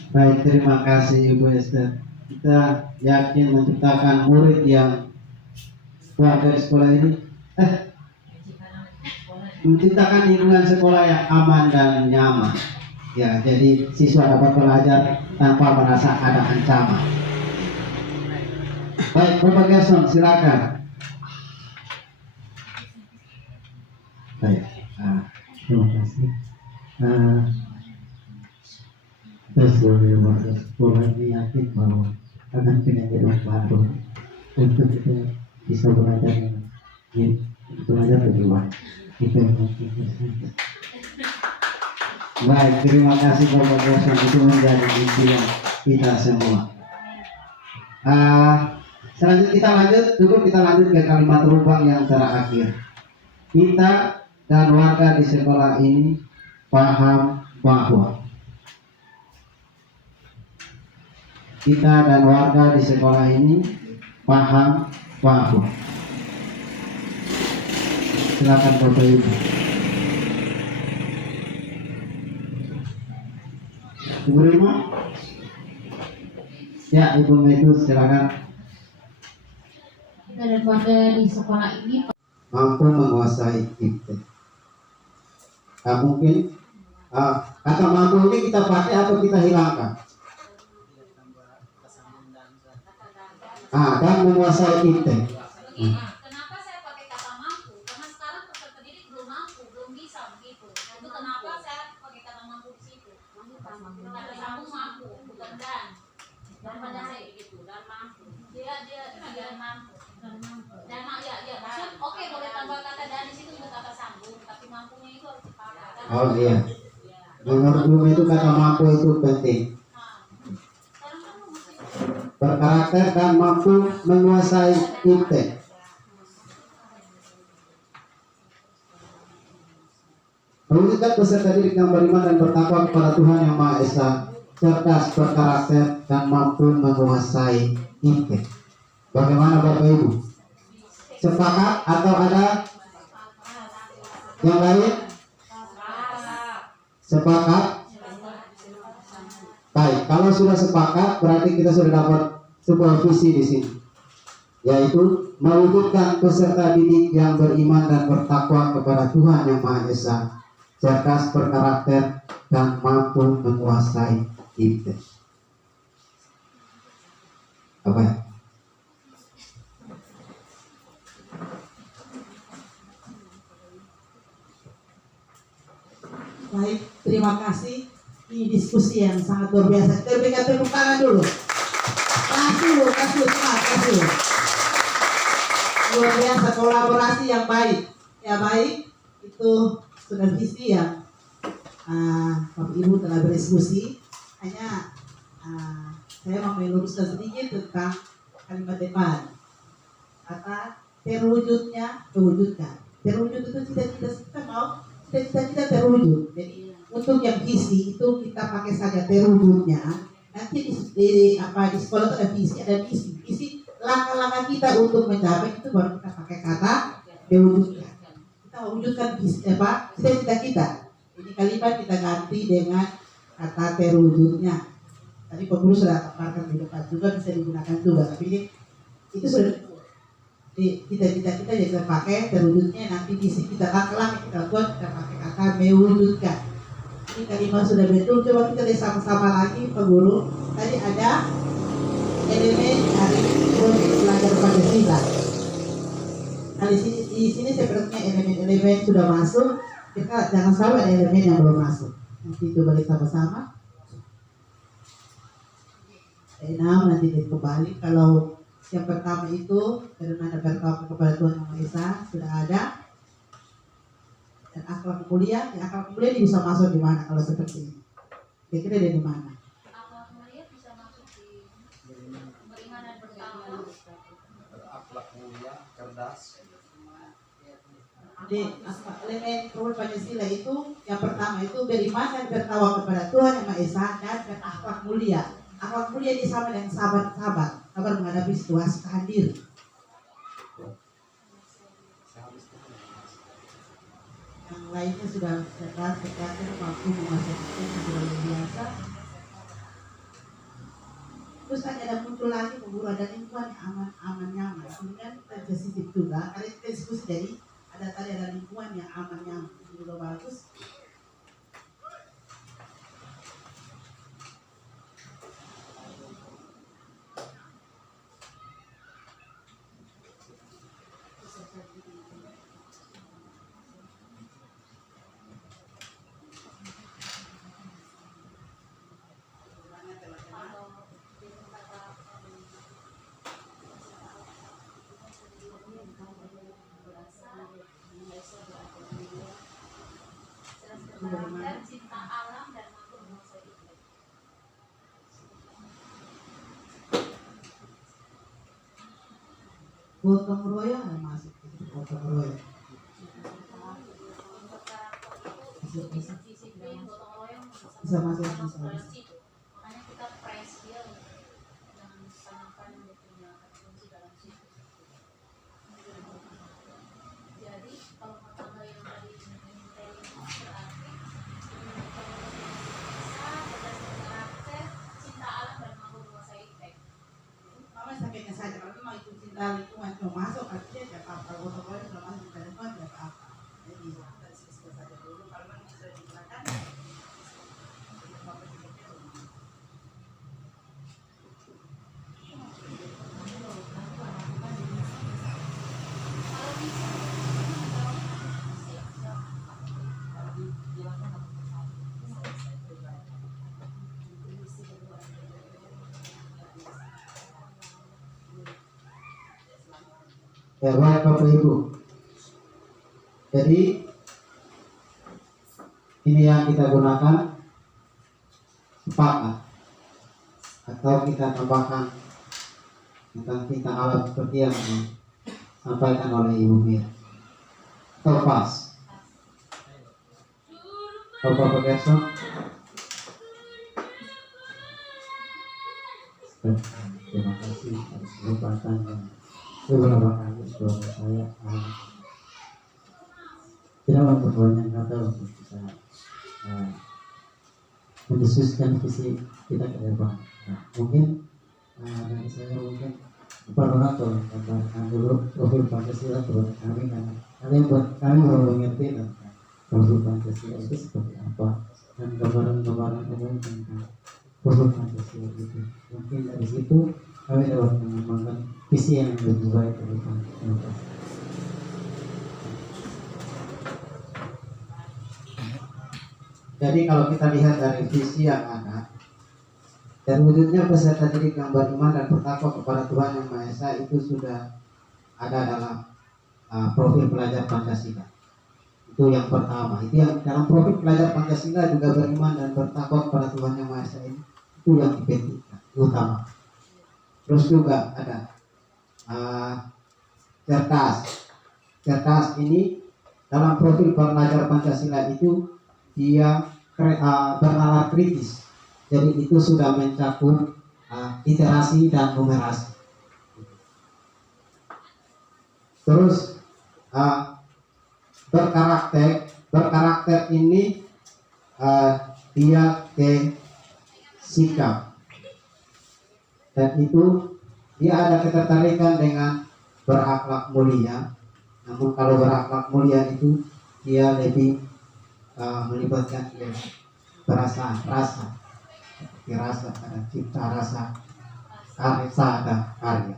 Baik, terima kasih Ibu Esther. Kita yakin menciptakan murid yang warga sekolah ini menciptakan lingkungan sekolah yang aman dan nyaman. Ya, jadi siswa dapat belajar tanpa merasa ada ancaman. Baik, Bapak Gerson, silakan. Baik, terima kasih. Kita sebagai warga sekolah ini yakin bahwa akan penyakit baru untuk kita bisa belajar lebih baik. Baik, terima kasih Bapak Gerson, itu menjadi impian kita semua. Selanjutnya kita lanjut ke kalimat rumbang yang terakhir. Kita dan warga di sekolah ini paham bahwa silakan Bapak Ibu. Ibu Rima? Ya, Ibu Metu, silakan. Kita dan warga di sekolah ini Mampu menguasai iptek. Mungkin kata mampu ini kita pakai atau kita hilangkan? Dan menguasai iptek. Kenapa saya pakai kata mampu? Karena sekarang peserta didik belum mampu, belum bisa begitu. Itu kenapa saya pakai kata mampu di situ. Kata mampu, bukan dan. Dan pada saya begitu, dan mampu. Dia mampu. Dan ya. Maksud, oke, boleh tambah kata dan di situ untuk kata sambung, tapi mampunya itu harus dipakai. Oh iya. Menurut itu kata mampu itu penting. Berkarakter dan mampu menguasai iptek. Mewujudkan peserta didik yang beriman dan bertakwa kepada Tuhan Yang Maha Esa, cerdas, berkarakter, dan mampu menguasai iptek. Bagaimana Bapak Ibu? Sepakat atau ada yang lain? Sepakat? Baik, kalau sudah sepakat berarti kita sudah dapat sebuah visi di sini, yaitu mewujudkan peserta didik yang beriman dan bertakwa kepada Tuhan Yang Maha Esa, cerdas, berkarakter, dan mampu menguasai iptek. Apa ya? Baik, terima kasih. Ini diskusi yang sangat luar biasa. Kita berikan tepuk tangan dulu. Kasih, kasih. Luar biasa, kolaborasi yang baik. Ya baik, itu sudah visi yang Bapak Ibu telah berdiskusi. Hanya saya mau meluruskan sedikit tentang kalimat depan. Kata terwujudnya terwujudkan. Terwujud itu cita-cita kita mau cita-cita terwujud. Jadi untuk yang visi itu kita pakai saja terwujudnya. Nanti di sekolah itu ada visi, ada misi. Visi langkah-langkah kita untuk mencapai itu baru kita pakai kata terwujudkan. Kita mewujudkan cita-cita kita. Ini kalimat kita ganti dengan kata terwujudnya. Tadi Pak Guru sudah paparkan di depan juga, bisa digunakan juga. Tapi ini itu sudah di cita-cita kita yang kita pakai terwujudnya, nanti visi kita langkah kita buat kita pakai kata mewujudkan. Ini kalimat sudah betul. Coba kita lihat sama-sama lagi Pak Guru. Tadi ada elemen dari proses belajar Pancasila. Nah di sini sepertinya elemen-elemen sudah masuk. Kita jangan sampai ada elemen yang belum masuk. Nanti coba lihat sama-sama. Nanti kita kembali. Kalau yang pertama itu karena bertawakal kepada Tuhan Yang Maha Esa sudah ada. Dan akhlak mulia, akhlak mulia bisa masuk di mana kalau seperti ini? Kira-kira dia di mana? Akhlak mulia bisa masuk di beriman dan bertakwa. Akhlak mulia, cerdas. Jadi elemen rukun Pancasila itu yang pertama itu beriman dan bertakwa kepada Tuhan Yang Maha Esa dan berakhlak mulia. Akhlak mulia ini sama dengan sabar menghadapi situasi hadir. Yang lainnya sudah cerdas, mampu menguasai yang luar biasa. Terus ada muncul lagi pemburu dan lingkungan yang aman nyaman. Kemudian kita sensitif juga. Karena kita diskusi jadi ada lingkungan yang aman nyaman. Itu juga bagus. Dan cinta alam dan mampu menguasai iklim. Gotong royong yang masuk. Gotong royong. Disiplin, gotong royong Bisa masuk. Makanya kita praise dia dengan sangat dia punya fungsi dalam situ. Jadi kalau pertama yang tadi berarti karakter, cinta alam dan mampu menguasai iklim. Mama sakitnya saja kalau memang itu cinta lingkungan mau masuk artinya tidak apa-apa. Gotong royong kalau masuk ke lingkungan tidak apa-apa. Jadi kita diskusi saja dulu kalau memang bisa digunakan. Ya baik Bapak Ibu. Jadi ini yang kita gunakan sepakat atau kita tambahkan tentang cinta alam seperti yang disampaikan oleh Ibu Mira. Atau pas. Bapak Gerson. Terima kasih atas kesempatan yang beberapa kali sudah saya tidak memperbanyak kata untuk bisa mendiskusikan visi kita ke depan. Mungkin dari saya mungkin moderator katakan dulu profil Pancasila buat kami karena buat kami baru mengerti tentang profil Pancasila itu seperti apa dan gambaran-gambaran umum tentang profil Pancasila itu. Mungkin dari situ kami dapat mengembangkan visi yang lebih baik ke depan. Terima kasih. Jadi kalau kita lihat dari visi yang ada, terwujudnya peserta didik yang beriman dan bertakwa kepada Tuhan Yang Maha Esa itu sudah ada dalam profil pelajar Pancasila. Itu yang pertama. Itu yang dalam profil pelajar Pancasila juga beriman dan bertakwa kepada Tuhan Yang Maha Esa ini. Itu yang dipentingkan, utama. Terus juga ada cerdas. Cerdas ini dalam profil pelajar Pancasila itu dia bernalar kritis. Jadi itu sudah mencakup literasi dan numerasi. Terus berkarakter ini dia ke sikap, dan itu dia ada ketertarikan dengan berakhlak mulia. Namun kalau berakhlak mulia itu dia lebih melibatkan perasaan, rasa, ada cipta rasa, ada karya.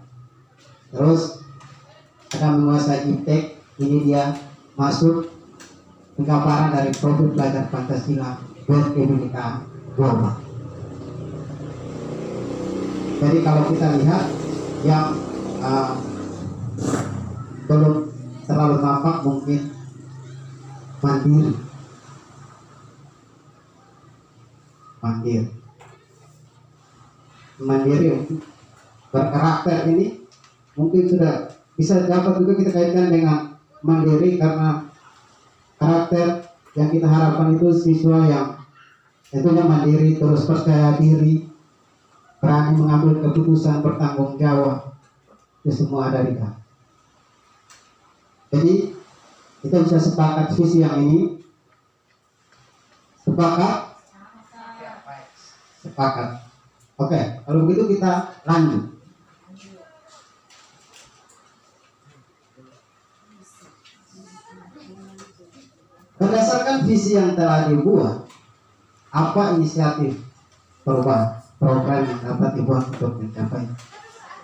Terus ada menguasai iptek, ini dia masuk penggambaran dari profil pelajar Pancasila berkebinekaan global. Jadi kalau kita lihat yang belum terlalu tampak mungkin mandiri berkarakter ini mungkin sudah bisa dapat juga kita kaitkan dengan mandiri, karena karakter yang kita harapkan itu siswa yang tentunya mandiri, terus percaya diri, berani mengambil keputusan, bertanggung jawab. Itu semua ada di dalam. Jadi kita bisa sepakat visi yang ini. Sepakat. Oke, kalau begitu kita lanjut. Berdasarkan visi yang telah dibuat, apa inisiatif perubahan program yang dapat dibuat untuk mencapai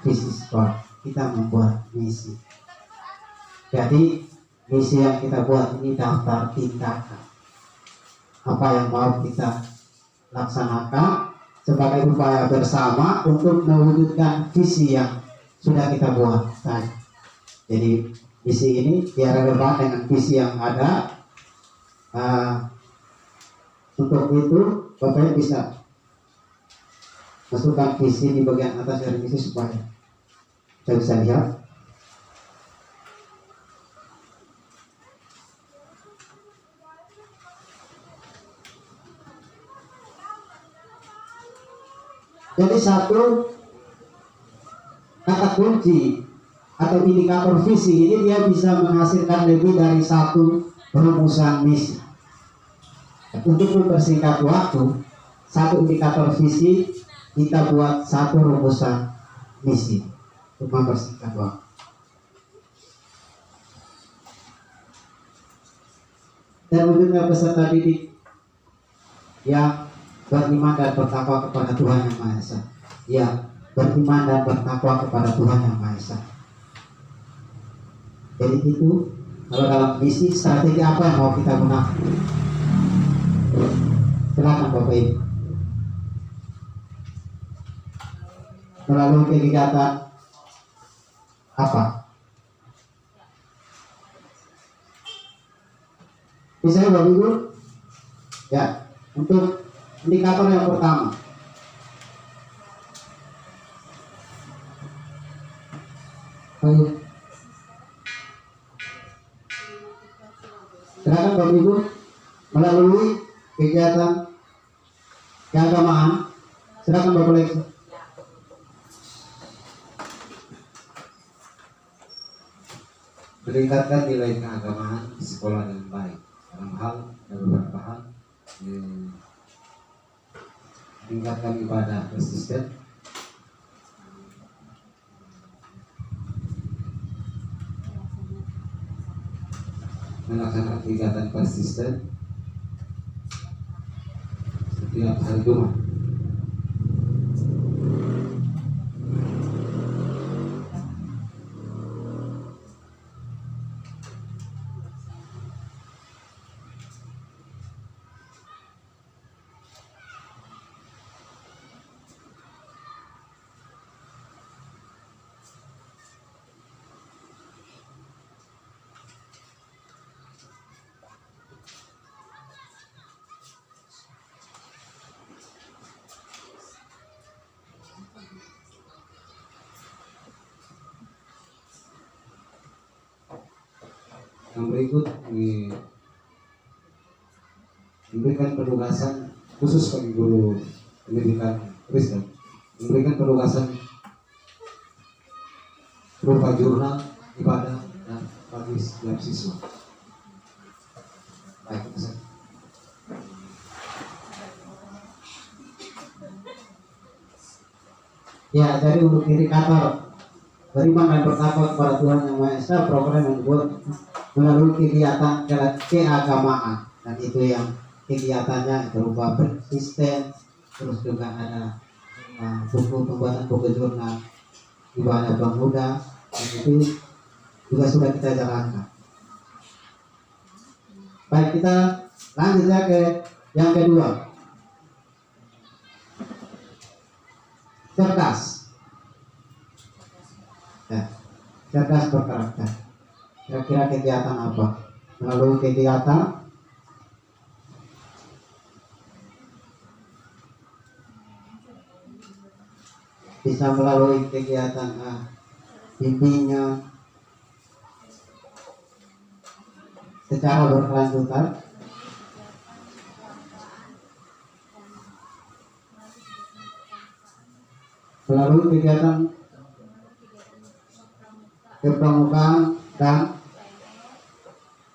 visi sekolah? Kita membuat misi. Jadi misi yang kita buat ini daftar tindakan. Apa yang mau kita laksanakan sebagai upaya bersama untuk mewujudkan visi yang sudah kita buat tadi. Jadi visi ini dia relevan dengan visi yang ada. Untuk itu Bapak bisa masukkan visi di bagian atas dari visi supaya kita bisa lihat. Jadi satu kata kunci atau indikator visi ini dia bisa menghasilkan lebih dari satu rumusan misi. Untuk mempersingkat waktu, satu indikator visi kita buat satu rumusan misi untuk mempersingkat waktu. Dan wujudnya peserta didik yang beriman dan bertakwa kepada Tuhan Yang Maha Esa. Ya, beriman dan bertakwa kepada Tuhan Yang Maha Esa. Jadi itu kalau dalam visi, strategi apa yang mau kita gunakan? Silakan Bapak Ibu. Melalui kegiatan apa? Misalnya Bapak Ibu, ya, untuk indikator yang pertama, silakan Bapak Ibu melalui kegiatan keagamaan. Silakan Bapak Lexi. Meningkatkan nilai keagamaan di sekolah dengan baik. Dalam hal beberapa hal, meningkatkan ibadah persisten, melaksanakan kegiatan persisten setiap hari Jumat. Yang berikut memberikan penugasan khusus bagi guru pendidikan Kristen, memberikan penugasan berupa jurnal ibadah dan bagi setiap siswa. Baik, Ustaz. Ya, jadi untuk indikator beriman dan bertakwa kepada Tuhan Yang Maha Esa, program yang dibuat melalui kegiatan keagamaan, dan itu yang kegiatannya berupa persisten, terus juga ada buku pembuatan buku jurnal ibadah pemuda, dan itu juga sudah kita jalankan. Baik, kita lanjut ya ke yang kedua. Cerdas. Ya, cerdas berkarakter. Kira-kira kegiatan apa? Melalui kegiatan bisa melalui kegiatan bimbingan secara berkelanjutan, melalui kegiatan kepramukaan dan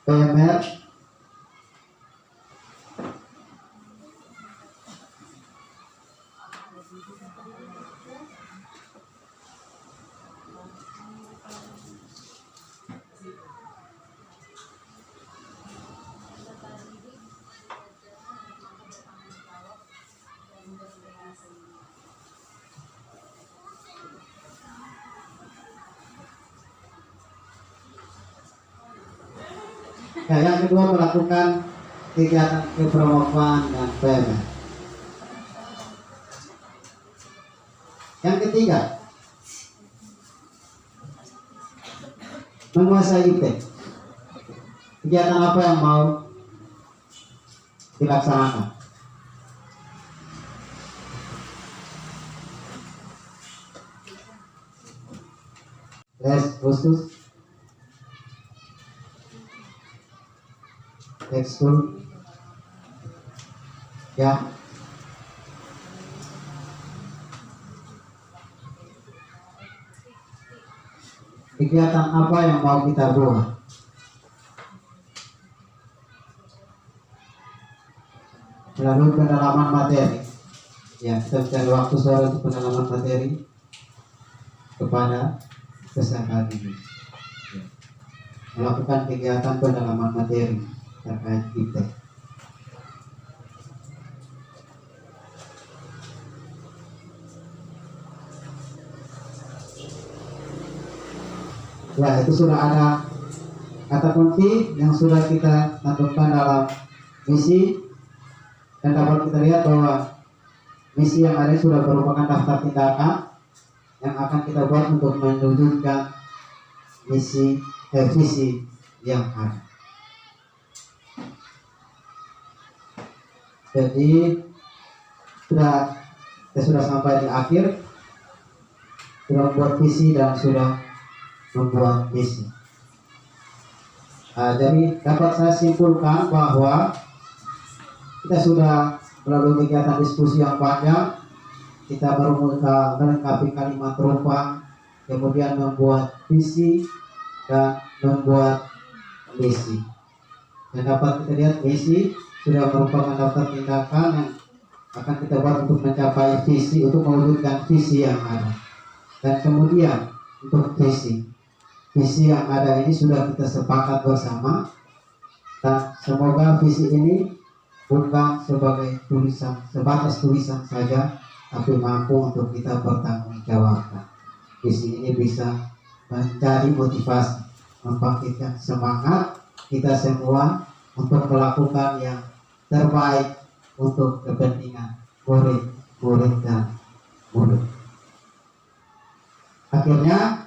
PMR, ya, yang kedua melakukan kegiatan kepramukaan dan PMR. Yang ketiga, menguasai IT. Kegiatan apa yang mau dilaksanakan? Les khusus, ekskul, ya. Kegiatan apa yang mau kita buat? Melalui pendalaman materi, ya, kita mencari waktu sore untuk pendalaman materi kepada peserta ini, ya. Melakukan kegiatan pendalaman materi terkait kita. Ya, itu sudah ada kata kunci yang sudah kita tentukan dalam misi, dan dapat kita lihat bahwa misi yang ada sudah merupakan daftar tindakan yang akan kita buat untuk mewujudkan misi visi yang ada. Jadi kita sudah sampai di akhir, sudah membuat visi dan sudah membuat misi. Jadi dapat saya simpulkan bahwa kita sudah melalui kegiatan diskusi yang panjang, kita baru melengkapi kalimat rupa, kemudian membuat visi dan membuat misi. Dan dapat kita lihat misi sudah merupakan daftar tindakan yang akan kita buat untuk mencapai visi, untuk mewujudkan visi yang ada. Dan kemudian untuk visi yang ada ini sudah kita sepakat bersama, dan semoga visi ini bukan sebagai tulisan, sebatas tulisan saja, tapi mampu untuk kita bertanggungjawabkan. Visi ini bisa menjadi motivasi, membangkitkan semangat kita semua untuk melakukan yang terbaik untuk kepentingan murid dan murid. Akhirnya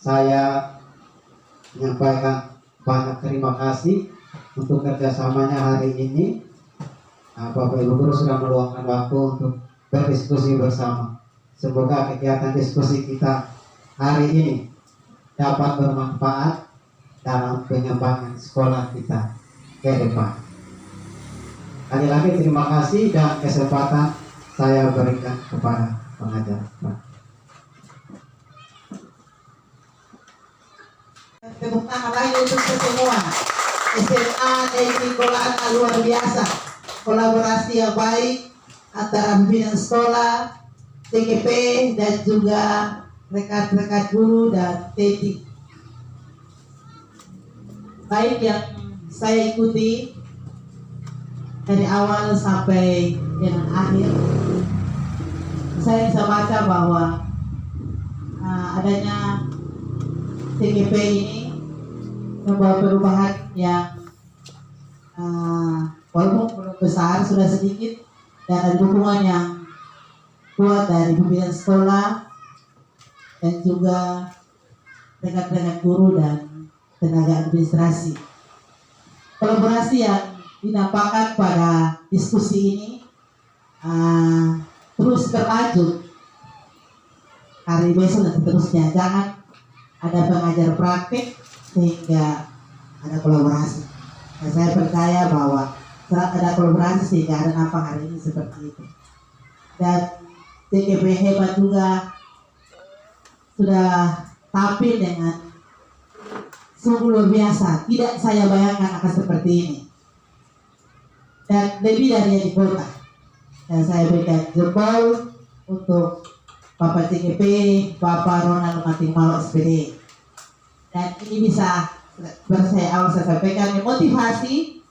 saya menyampaikan banyak terima kasih untuk kerjasamanya hari ini. Bapak Ibu Guru sudah meluangkan waktu untuk berdiskusi bersama. Semoga kegiatan diskusi kita hari ini dapat bermanfaat dalam pengembangan sekolah kita ke depan. Sekali lagi terima kasih dan kesempatan saya berikan kepada pengajar. Tepuk tangan lagi untuk semua. SMA Negeri Kolana luar biasa. Kolaborasi yang baik antara pimpinan sekolah, TKP dan juga rekan-rekan guru dan TT. Baik yang saya ikuti dari awal sampai dengan akhir, saya bisa baca bahwa adanya TKP ini membawa perubahan yang walaupun belum besar, sudah sedikit, dan ada dukungan yang kuat dari pimpinan sekolah dan juga rekan-rekan guru dan tenaga administrasi. Kolaborasi yang dinampakkan pada diskusi ini terus berlanjut hari besok dan seterusnya. Jangan ada pengajar praktik sehingga ada kolaborasi. Dan saya percaya bahwa setelah ada kolaborasi sehingga ada nampak hari ini seperti itu. Dan TKP hebat juga sudah tampil dengan sungguh luar biasa. Tidak saya bayangkan akan seperti ini. Dan lebih dari yang di kota. Dan saya berikan jempol untuk Bapak TKP, Bapak Ronald Matimalo SPD. Dan ini bisa saya sampaikan motivasi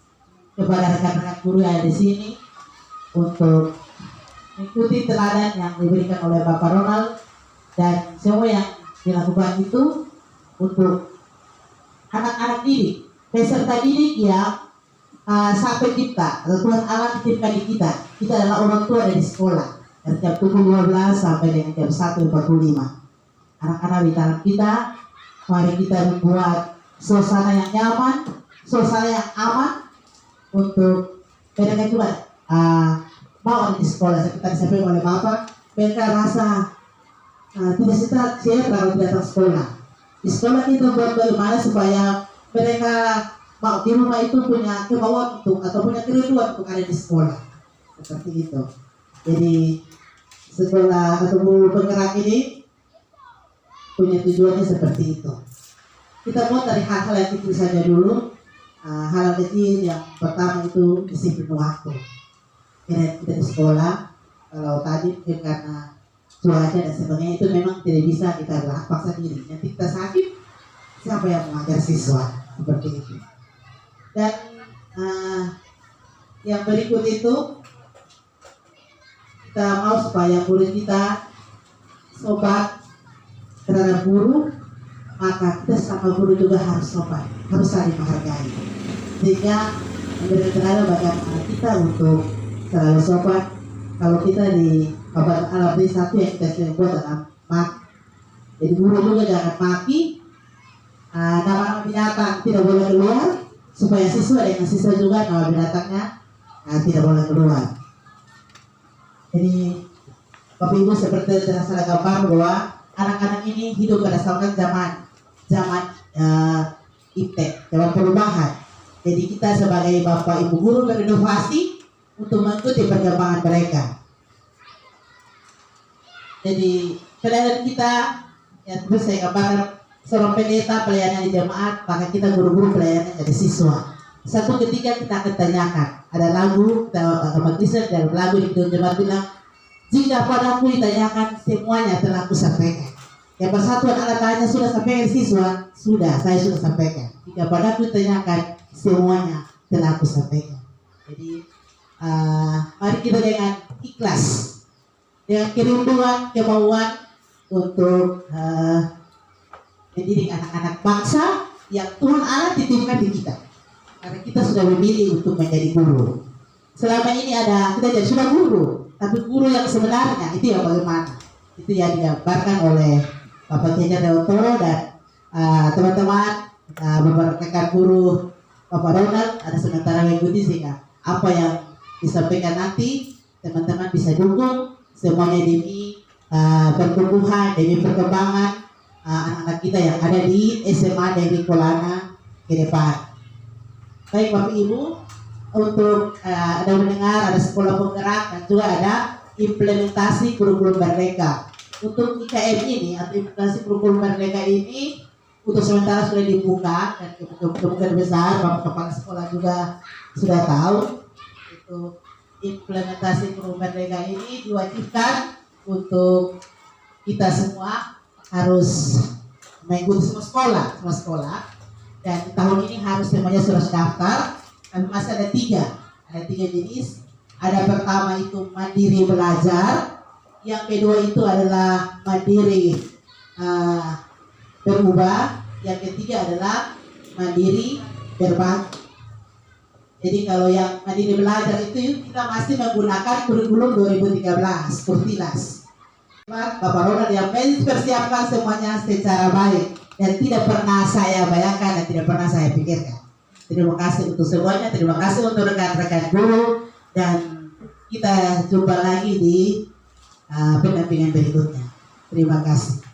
kepada rekan-rekan guru yang ada di sini untuk mengikuti teladan yang diberikan oleh Bapak Ronald, dan semua yang dilakukan itu untuk anak-anak didik, peserta didik yang sampai kita atau Tuhan Allah titipkan di kita. Kita adalah orang tua dari sekolah dari jam 7.15 sampai dengan jam 1.45. Anak-anak di tangan kita, mari kita membuat suasana yang nyaman, suasana yang aman untuk mereka juga mau di sekolah. Seperti disampaikan oleh Bapak, mereka rasa tidak sejahtera kalau tidak datang sekolah. Di sekolah kita buat bagaimana supaya mereka mau di rumah itu punya kemauan untuk atau punya kerinduan untuk ada di sekolah, seperti itu. Jadi sekolah atau guru penggerak ini punya tujuannya seperti itu. Kita mau dari hal-hal yang kecil saja dulu. Hal kecil yang pertama itu disiplin waktu. Kita di sekolah, kalau tadi mungkin karena cuaca dan sebagainya itu memang tidak bisa kita paksa diri. Nanti kita sakit, siapa yang mengajar siswa, seperti itu. Dan yang berikut itu kita mau supaya murid kita sobat terhadap guru, maka kita sama guru juga harus sobat, harus saling menghargai, sehingga memberikan bagaimana kita untuk selalu sobat. Kalau kita di kabar alam di satu yang kita sering buat adalah maki. Jadi guru juga jangan maki, nama binatang tidak boleh keluar, supaya siswa dengan siswa juga nama binatangnya tidak boleh keluar. Jadi Bapak Ibu seperti yang saya gambar bahwa anak-anak ini hidup berdasarkan zaman iptek, zaman perubahan. Jadi kita sebagai Bapak Ibu guru berinovasi untuk mengikuti perkembangan mereka. Jadi pelayanan kita yang terus saya gambar seorang pendeta pelayanan di jemaat, maka kita guru-guru pelayanan dari siswa. Satu ketika kita akan tanyakan, ada lagu Umat Kristen dalam lagu di jemaat bilang, jika padaku ditanyakan semuanya telah aku sampaikan. Yang persatuan alat tanya sudah sampaikan siswa, saya sudah sampaikan. Jika padaku ditanyakan semuanya telah aku sampaikan. Jadi mari kita dengan ikhlas, dengan kerinduan, kemauan untuk mendidik anak-anak bangsa yang Tuhan Allah titipkan di kita. Karena kita sudah memilih untuk menjadi guru. Selama ini kita jadi sudah guru, tapi guru yang sebenarnya itu yang bagaimana? Itu yang digambarkan oleh Bapak Teja Deotoro dan teman-teman beberapa rekan guru Bapak Ronald ada sementara mengikuti, sehingga apa yang disampaikan nanti teman-teman bisa dukung semuanya demi pertumbuhan, demi perkembangan anak-anak kita yang ada di SMA Negeri Kolana ke depan. Baik Bapak Ibu, untuk ada mendengar ada sekolah penggerak dan juga ada implementasi kurikulum merdeka. Untuk IKM ini atau implementasi kurikulum merdeka ini untuk sementara sudah dibuka dan kemungkinan besar Bapak Kepala Sekolah juga sudah tahu. Untuk implementasi kurikulum merdeka ini diwajibkan untuk kita semua harus mengikuti semua sekolah dan di tahun ini harus semuanya sudah daftar. Tapi masih ada tiga jenis. Ada pertama itu mandiri belajar, yang kedua itu adalah mandiri berubah, yang ketiga adalah mandiri berbagi. Jadi kalau yang mandiri belajar itu kita masih menggunakan kurikulum 2013 Kurtilas. Bapak Ronald yang mempersiapkan semuanya secara baik dan tidak pernah saya bayangkan dan tidak pernah saya pikirkan. Terima kasih untuk semuanya, terima kasih untuk rekan-rekan guru, dan kita jumpa lagi di pendampingan berikutnya. Terima kasih.